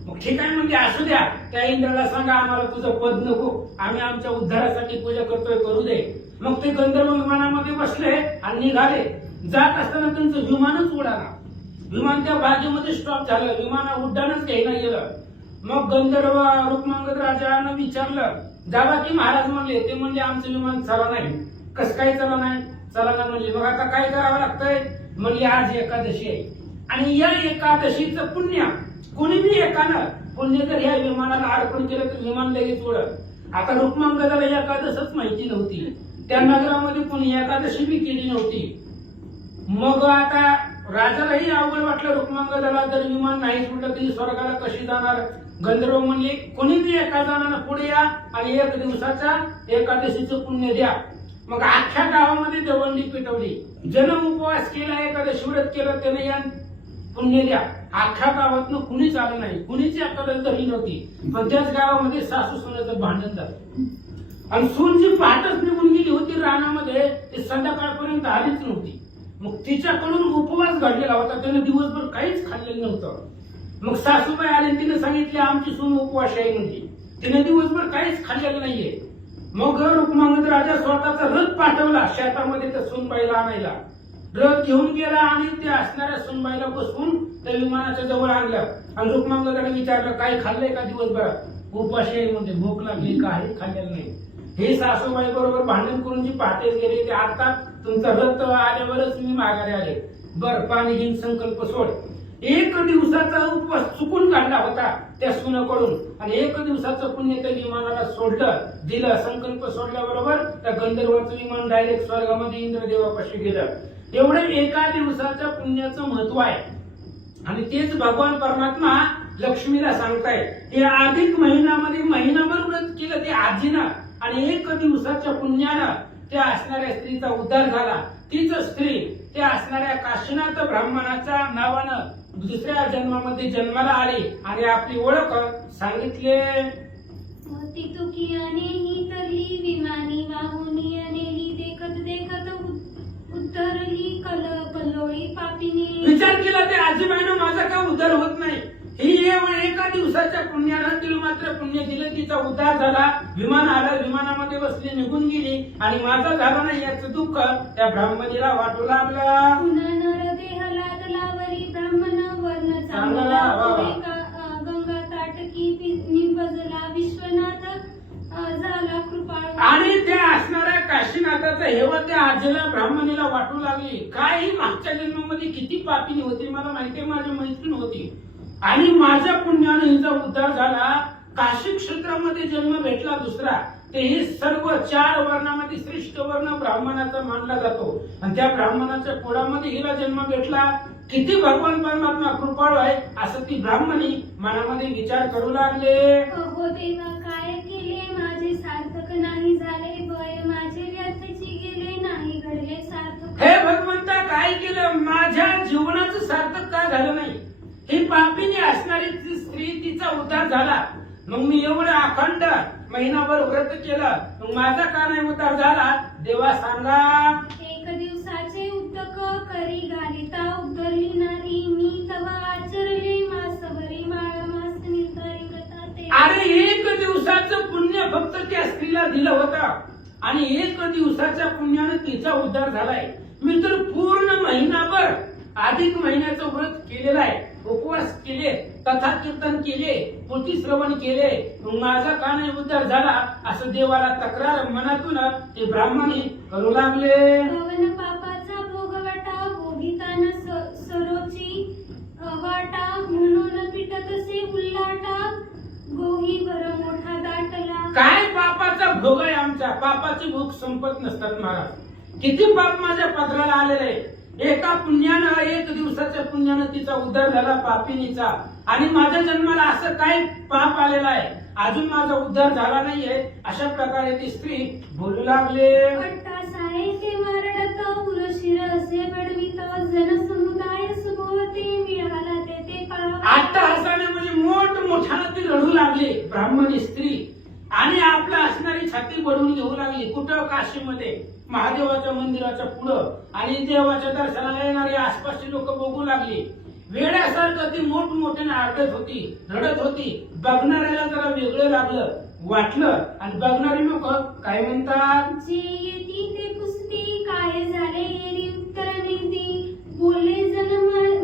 मग ठीक आहे म्हणजे असू द्या, त्या इंद्राला सांगा आम्हाला तुझं पद नको, आम्ही आमच्या उद्धारासाठी पूजा करतोय, करू दे. मग ते गंधर्व विमानामध्ये बसले आणि निघाले. जात असताना त्यांचं विमानच उडाला. विमान त्या बागेमध्ये स्टॉप झालं, विमान उड्डाणच घ्यायला गेलं. मग गंधर्व रुक्मांगद राजानं विचारलं, जावा की महाराज म्हणले. ते म्हणले आमचं विमान चला नाही. कसं काय चला नाही? चला ना म्हणले. मग आता काय करावं लागतंय? म्हणले आज एकादशी आहे आणि या एकादशीचं पुण्य कोणी बी एकानं पुण्य जर या विमानाला अर्पण केलं तर विमान लगेच उडत. आता रुक्मांगदाला एकादशच माहिती नव्हती, त्या नगरामध्ये कोणी एकादशी बी केली नव्हती. मग आता राजालाही अवघड वाटलं रुक्मांगदाला, जर विमान नाही सुटलं तरी स्वर्गाला कशी जाणार? गंधर्व म्हणले कोणी बी एका जणांना पुढे या आणि 1 दिवसाच्या एकादशीचं पुण्य द्या. मग अख्ख्या गावामध्ये दवंडी पेटवली. जन उपवास केला, एकादशी व्रत केलं, त्याने या पुण्य द्या. अख्ख्या गावातनं कुणीच आलं नाही, कुणीच एकादशी धरली नव्हती. पण त्याच गावामध्ये सासू सुनेचं भांडण झालं आणि सून जी पहाटच निघून गेली होती रानामध्ये, ते संध्याकाळपर्यंत आलीच नव्हती. मग तिच्याकडून उपवास घडलेला होता, त्याने दिवसभर काहीच खाल्लेलं नव्हतं. मग सासूबाई आले, तिने सांगितले आमची सून उपवास आहे म्हणजे, तिने दिवसभर काहीच खाल्लेलं नाहीये. मग रुक्मांगद राजा स्वतःचा रथ पाठवला शेतामध्ये त्या सुनबाईला आणायला. रथ घेऊन गेला आणि ते असणाऱ्या सुनबाईला बसवून त्या विमानाच्या जवळ आणलं. आणि रुक्मांगदाला विचारलं काय खाल्लंय का दिवसभरात? उपाशी आहे म्हणजे, भूक लागली, काही खाल्लेलं नाही. हे सासूबाई बरोबर भांडण करून जी पहाटेच गेले, ते आता तुमचा रथ आल्यावरच मी माघारी आले. बर पाणी घेऊन संकल्प सोड. 1 दिवसाचा उपवास चुकून काढला होता त्या सुनाकडून आणि 1 दिवसाचं पुण्य त्या विमानाला सोडलं, दिलं. संकल्प सोडल्याबरोबर त्या गंधर्वाचं विमान डायरेक्ट स्वर्गामध्ये इंद्रदेवापाशी गेलं. एवढं एका दिवसाच्या पुण्याचं महत्व आहे. आणि तेच भगवान परमात्मा लक्ष्मीला सांगताय. हे अधिक महिन्यामध्ये महिनाभर व्रत केलं ते आजीनं आणि 1 दिवसाच्या पुण्यानं त्या असणाऱ्या स्त्रीचा उद्धार झाला. तीच स्त्री त्या असणाऱ्या काशीनाथ ब्राह्मणाच्या नावानं दुसऱ्या जन्मामध्ये जन्माला आली आणि आपली ओळख सांगितले. तितुकियानेही तरली विमानी वाहुनी अनेली देखत देखत उतरली कल्लोळी पापिनी. विचार केला ते आजीबाईनं माझा का उद्धार होत नाही. ही एका दिवसाच्या पुण्यानं तिला मात्र पुण्य दिलं, तिचा उद्धार झाला, विमान आलं, विमानामध्ये बसली, निघून गेली आणि माझा झाला नाही याचं दुःख त्या ब्राह्मणीला वाटू लागलं. पुन्हा नर देह लादलावरी ब्राह्मण वर्ण चांगला, चांगला वा, वा. गंगा ताटकी निवजला विश्वनाथ झाला कृपाळू. आणि त्या असणाऱ्या काशीनाथाचं हेवा त्या आजीला ब्राह्मणीला वाटू लागली. काय ही मागच्या जन्मामध्ये किती पापिनी होती मला माहितीये, माझी मैत्रीण होती आणि माझ्या पुण्याने हिचा उद्धार झाला. काशी क्षेत्रामध्ये जन्म भेटला दुसरा, तेही सर्व 4 वर्णामध्ये श्रेष्ठ वर्ण ब्राह्मणाचा मानला जातो आणि त्या ब्राह्मणाच्या कुळामध्ये हिला जन्म भेटला. किती भगवान परमात्मा कृपाळू आहे असं ती ब्राह्मणी मनामध्ये विचार करू लागले. हो देवा काय केले माझे सार्थक नाही झाले, वय माझे व्यर्थची गेले नाही घडले सार्थक. हे भगवंता काय केलं, माझ्या जीवनाचं सार्थक का झालं नाही. ही पापिनी असणारी ती स्त्री, तिचा उद्धार झाला, मग मी एवढं अखंड महिनाभर व्रत केलं, मग माझा का नाही उद्धार झाला. देवा सांगा. एक दिवसाचे उद्दक करी घालिता उद्धरली नारी, मी तवा आचरले मासवरी माळ मास निर्धारी कथा ते. अरे 1 दिवसाचं पुण्य फक्त त्या स्त्रीला दिलं होतं आणि 1 दिवसाच्या पुण्याने तिचा उद्धार झालाय. मी तर पूर्ण महिनाभर अधिक महिन्याचं व्रत केलेलं आहे, उपवास केले, कथा कीर्तन केले, पोथी श्रवण केले, मग माझा का नाही उद्धार झाला असं देवाला तक्रार मनातून ते ब्राह्मणी करू लागले. पवन पापाचा भोगवटा भोगिताना सरोची वाटा, म्हणून पिटतसे उल्लाटा गोही भर मोठा दाटला. काय पापाचा भोग आहे आमचा, पापाची भूक संपत नसतात महाराज. किती पाप माझ्या पदराला आलेले आहे. एका पुण्यानं 1 दिवसाच्या पुण्यानं तिचा उद्धार झाला पापिनीचा आणि माझ्या जन्माला असं काय पाप आलेलं आहे, अजून माझा उद्धार झाला नाहीये. अशा प्रकारे ती स्त्री बोलू लागले. अट्टासाये ते मारडत पुरशिर असे बडवित जन समुदाय सुभवते मिळाला ते पाप. अट्टहासाने म्हणजे मोठमोठ्यानं ती रडू लागली ब्राह्मणी स्त्री आणि आपला असणारी छाती बडवून घेऊ लागली. कुठं, काशीमध्ये महादेवाच्या मंदिराच्या पुढं. आणि देवाच्या दर्शनाला येणारी आसपासची लोक बघू लागली. वेड्यासारखं ती मोठमोठ्याने आरडत होती, रडत होती. बघणाऱ्याला जरा वेगळं लागलं, वाटलं आणि बघणारी लोक काय म्हणतात. जे येती ते पुसती काय झाले येरी उत्तर नेती, बोलले जन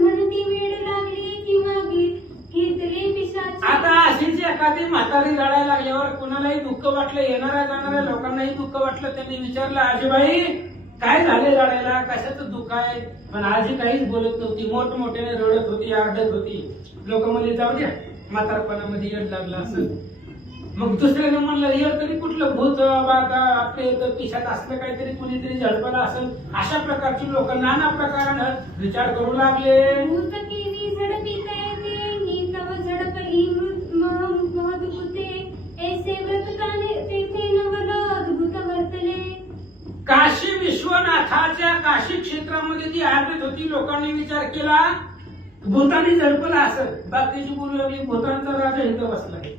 म्हणती वेड लागली की मागे घेतले पिशाची. आता अशीच एखादी म्हातारी रडायला लागल्यावर कुणालाही दुःख वाटलं, येणाऱ्या जाणाऱ्या लोकांनाही दुःख वाटलं. त्यांनी विचारलं, आजीबाई काय झाले रडायला, कशाचं दुःख आहे. पण आजी काहीच बोलत नव्हती, मोठमोठ्याने रडत होती, आरडत होती. लोक म्हणले जाऊ द्या, म्हातारपणामध्ये येड लागलं असं. मग दुसऱ्याने म्हणलं हे तरी कुठलं भूत बाधा आपल्या पिशात असलं काहीतरी कुणीतरी झडपलं असेल. अशा प्रकारची लोक नाना प्रकारानं विचार करू लागले. भूत केली झडपिते ते ही तव झडपली महदुते, ऐसे व्रत काने तेथे नवल अद्भुत वर्तले. काशी विश्वनाथाच्या काशी क्षेत्रामध्ये जी आरडत होती, लोकांनी विचार केला भूतानी झडपला असं. बाकीची बोलू लागली भूतांचा राजा इथं बसलाय.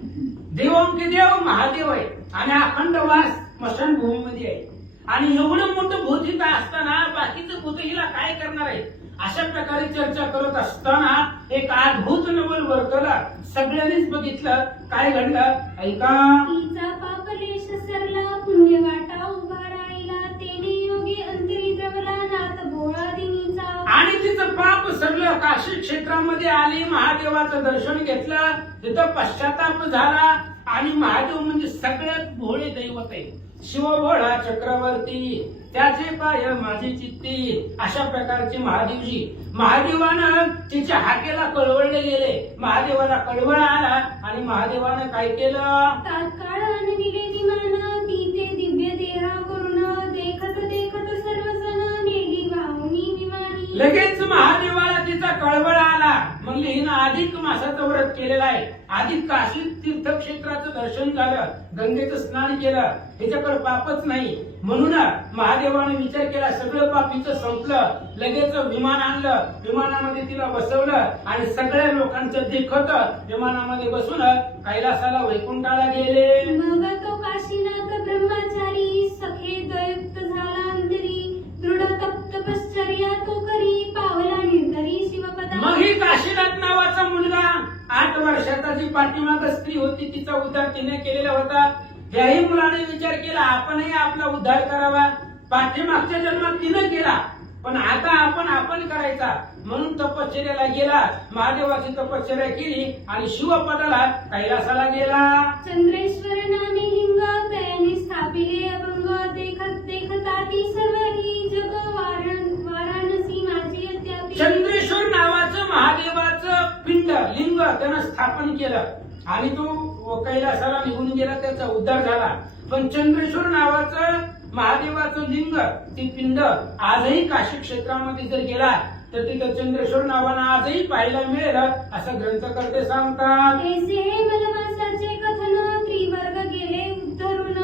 देवांचे देव महादेव आहे आणि अखंड वास स्मशानभूमीमध्ये आहे आणि एवढं मोठं भूत इथं असताना बाकीचं भूत हिला काय करणार आहे. अशा प्रकारे चर्चा करत असताना एक अद्भुत नवल वर्तला. सगळ्यांनीच बघितलं काय घडलं ऐका. तिचा पापलेश सरला पुण्य वाटा उभा राहिला, तेने योगी अंतरी द्रवला नाथ भोळा दिनीचा. आणि तिचं पाप सरलं, काशी क्षेत्रामध्ये आली, महादेवाचं दर्शन घेतलं, तिथं पश्चाताप झाला आणि महादेव म्हणजे सगळ्यात भोळे दैवत आहे. शिवभोळा चक्रवर्ती त्याचे पाय माझी चित्ती. अशा प्रकारचे महादेवजी. महादेवानं तिच्या हाकेला कळवळले गेले. महादेवाला कळवळ आला आणि महादेवानं काय केलं. तात्काळ आणविले विमान तिथे दिव्य देहा करून, देखत देखत सर्वजण नेली वाहुनी विमानी. लगेच महादेवाला तिचा कळवळ आला. म्हणले हिनं अधिक मासाचं व्रत केलेलं आहे, अधिक काशी तीर्थक्षेत्राचं दर्शन झालं, गंगेचं स्नान केलं, हिच्याकडे पापच नाही. म्हणून महादेवाने विचार केला सगळं पापीचं संपलं. लगेच विमान आणलं, विमानामध्ये तिला बसवलं आणि सगळ्या लोकांचं देखत विमानामध्ये बसून कैलासाला वैकुंठाला गेले. मग तो काशीनाथ ब्रह्मचारी सखे दयुक्त झाला अंतरी, दृढ तप्त पश्चर्या तो करी पावला निर्धरी शिवपदा. मग ही काशीनाथ नावाचा मुलगा 8 वर्षाचा जी पाठीमाग स्त्री होती तिचा उद्धार तिने केलेला होता. याही मुलाने विचार केला आपणही आपला उद्धार करावा. पाठीमागच्या जन्मात तिने केला पण आता आपण करायचा म्हणून तपश्चर्याला गेला. महादेवाची तपश्चर्या केली आणि शिवपदाला कैलासाला गेला. चंद्रेश्वर नामे लिंग तयाने स्थापिले अभंग देखत देखताती सर्वही जग वाराणसी माझी अद्यापि. चंद्रेश्वर नावाचं महादेवाचं पिंड लिंग त्यानं स्थापन केलं आणि तो कैलासाला निघून गेला. त्याचा उद्धार झाला. पण चंद्रेश्वर नावाचं महादेवाचं लिंग ती पिंड आजही काशी क्षेत्रामध्ये जर गेला तर तिथं चंद्रेश्वर नावानं आजही पाहायला मिळेल असं ग्रंथकर्ते सांगतात. ऐसे हे मलमासाचे कथन त्रिवर्ग गेले उद्धरून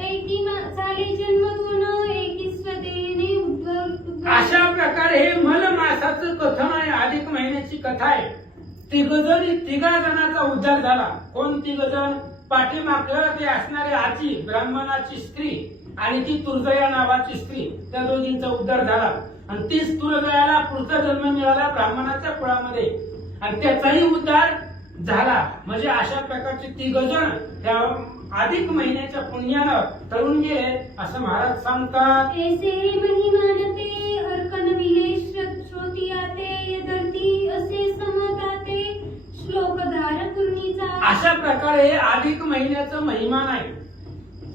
एकी झाले जन्म दोन एकी स्वदेने उद्भव. अशा प्रकारे हे मल मासाचं कथन आहे. अधिक महिन्याची कथा आहे. तिघा जणांचा उद्धार झाला. कोण तिघजण? पाठीमागं ते असणारे आजी ब्राह्मणाची स्त्री आणि ती तुर्जया नावाची स्त्री, त्या दोघींचा उद्धार झाला. आणि तीच तुर्जयाला पुढचा जन्म मिळाला ब्राह्मणाच्या कुळामध्ये आणि त्याचाही उद्धार झाला. म्हणजे अशा प्रकारचे तिघजण त्या अधिक महिन्याच्या पुण्यानं तळून गेले असं महाराज सांगतात. ऐसे महिमानते अर्कन विलेश श्रोतियाते यदर्ती असे समताते श्लोकधार पूर्णीचा. अशा प्रकारे अधिक महिन्याचं महिमान आहे.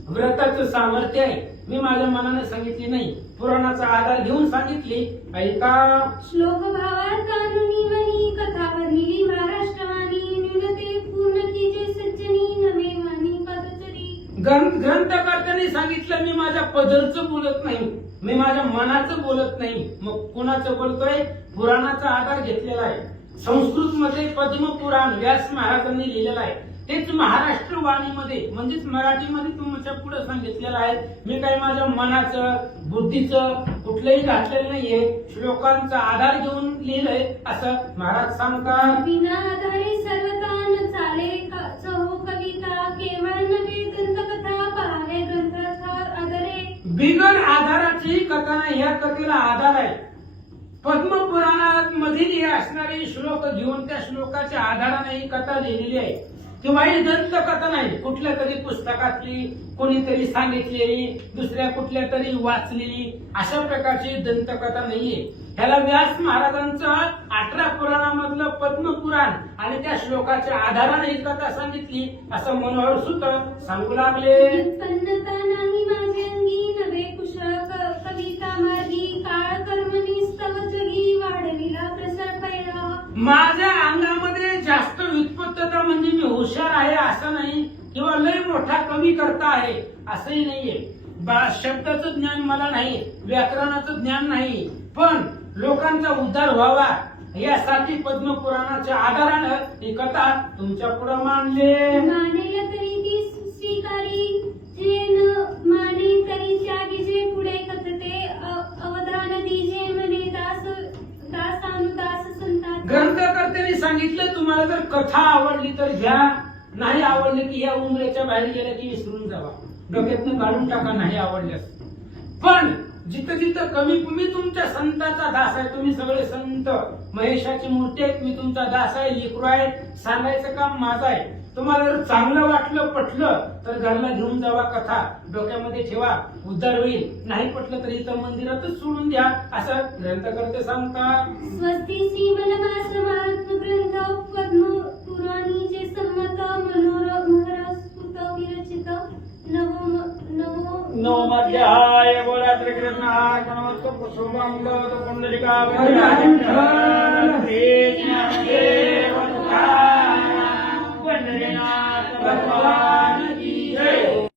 व्रताचं सामर्थ्य आहे. मी माझ्या मनाने सांगितली नाही, पुराणाचा आधार घेऊन सांगितली. ऐका. श्लोक भावात कानुनी मनी कथा वर्णिली महाराष्ट्रवाणी न्यूनते पूर्ण कीजे सज्जनी नवे वाणी पदचरी. ग्रंथकर्त्यांनी सांगितलं मी माझ्या पदरचं बोलत नाही, मी माझ्या मनाचं बोलत नाही. मग कुणाचं बोलतोय? पुराणाचा आधार घेतलेला आहे. संस्कृत मध्ये पद्मपुराण व्यास महाराजांनी लिहिलेलं आहे. तेच महाराष्ट्र वाणीमध्ये म्हणजेच मराठीमध्ये तुमच्या पुढे सांगितलेलं आहे. मी काही माझ्या मनाचं बुद्धीचं कुठलंही घातलेलं नाहीये. श्लोकांचा आधार घेऊन लिहिलंय असं महाराज सांगतात. विना आधारे सर्वतान चाले चहो कविता केवळ नवे ग्रंथकथा पहावे ग्रंथात आधारे. बिगर आधाराची ही कथा नाही, या कथेला आधार आहे. पद्मपुराणात मधील हे असणारे श्लोक घेऊन त्या श्लोकाच्या आधाराने ही कथा लिहिलेली आहे. किंवा ही दंतकथा नाही, कुठल्या तरी पुस्तकातली कोणीतरी सांगितलेली, दुसऱ्या कुठल्या तरी वाचलेली अशा प्रकारची दंतकथा नाहीये. ह्याला व्यास महाराजांचं 18 पुराणामधलं पद्मपुराण आणि त्या श्लोकाच्या आधाराने ही कथा सांगितली असं मनोहर सुत सांगू लागले. व्युत्पन्नता नाही माझे अंगी नवे कुशळ कविता मार्गी काळ कर्मणी स्तव जगी वाढविला प्रसार पैरा. माझ्या अंगामध्ये जास्त व्युत्पन्नता म्हणजे मी हुशार आहे असं नाही, किंवा लय मोठा कवी करता आहे असंही नाहीये. शब्दाचं ज्ञान मला नाही, व्याकरणाचं ज्ञान नाही, पण लोकांचा उद्धार व्हावा यासाठी पद्मपुराणाच्या आधारानं ही कथा तुमच्या पुढे मांडले. मानेल तरी ती स्वीकारी जे न माने तरी त्यागी जे पुढे कथते अवधान दीजे म्हणे दासानुदास संतात. ग्रंथकर्त्यांनी सांगितलं तुम्हाला जर कथा आवडली तर घ्या, नाही आवडली की या उमरेच्या बाहेर गेल्या की विसरून जावा, डोक्यातनं काढून टाका नाही आवडल्यास. पण जिथं जिथं कमी, मी तुमच्या संताचा दास आहे. तुम्ही सगळे संत महेशाची मूर्ती आहेत. मी तुमचा दास आहे, लेकरू आहे. सांगायचं काम माझं आहे. तुम्हाला जर चांगलं वाटलं पटलं तर घरला घेऊन जावा, कथा डोक्यामध्ये ठेवा, उद्धार होईल. नाही पटलं तर इथं मंदिरातच सोडून द्या असं ग्रंथकर्ते सांगतात. स्वस्ती श्रीमलमास महात्म ग्रंथ पद्म पुराणी जे संमत मनोरस्फुट विरचित नवमध्याय. बोला श्रीकृष्णाय नमस्तु कुसुमं भवतु पुंडलिका वंदनाथ भगवान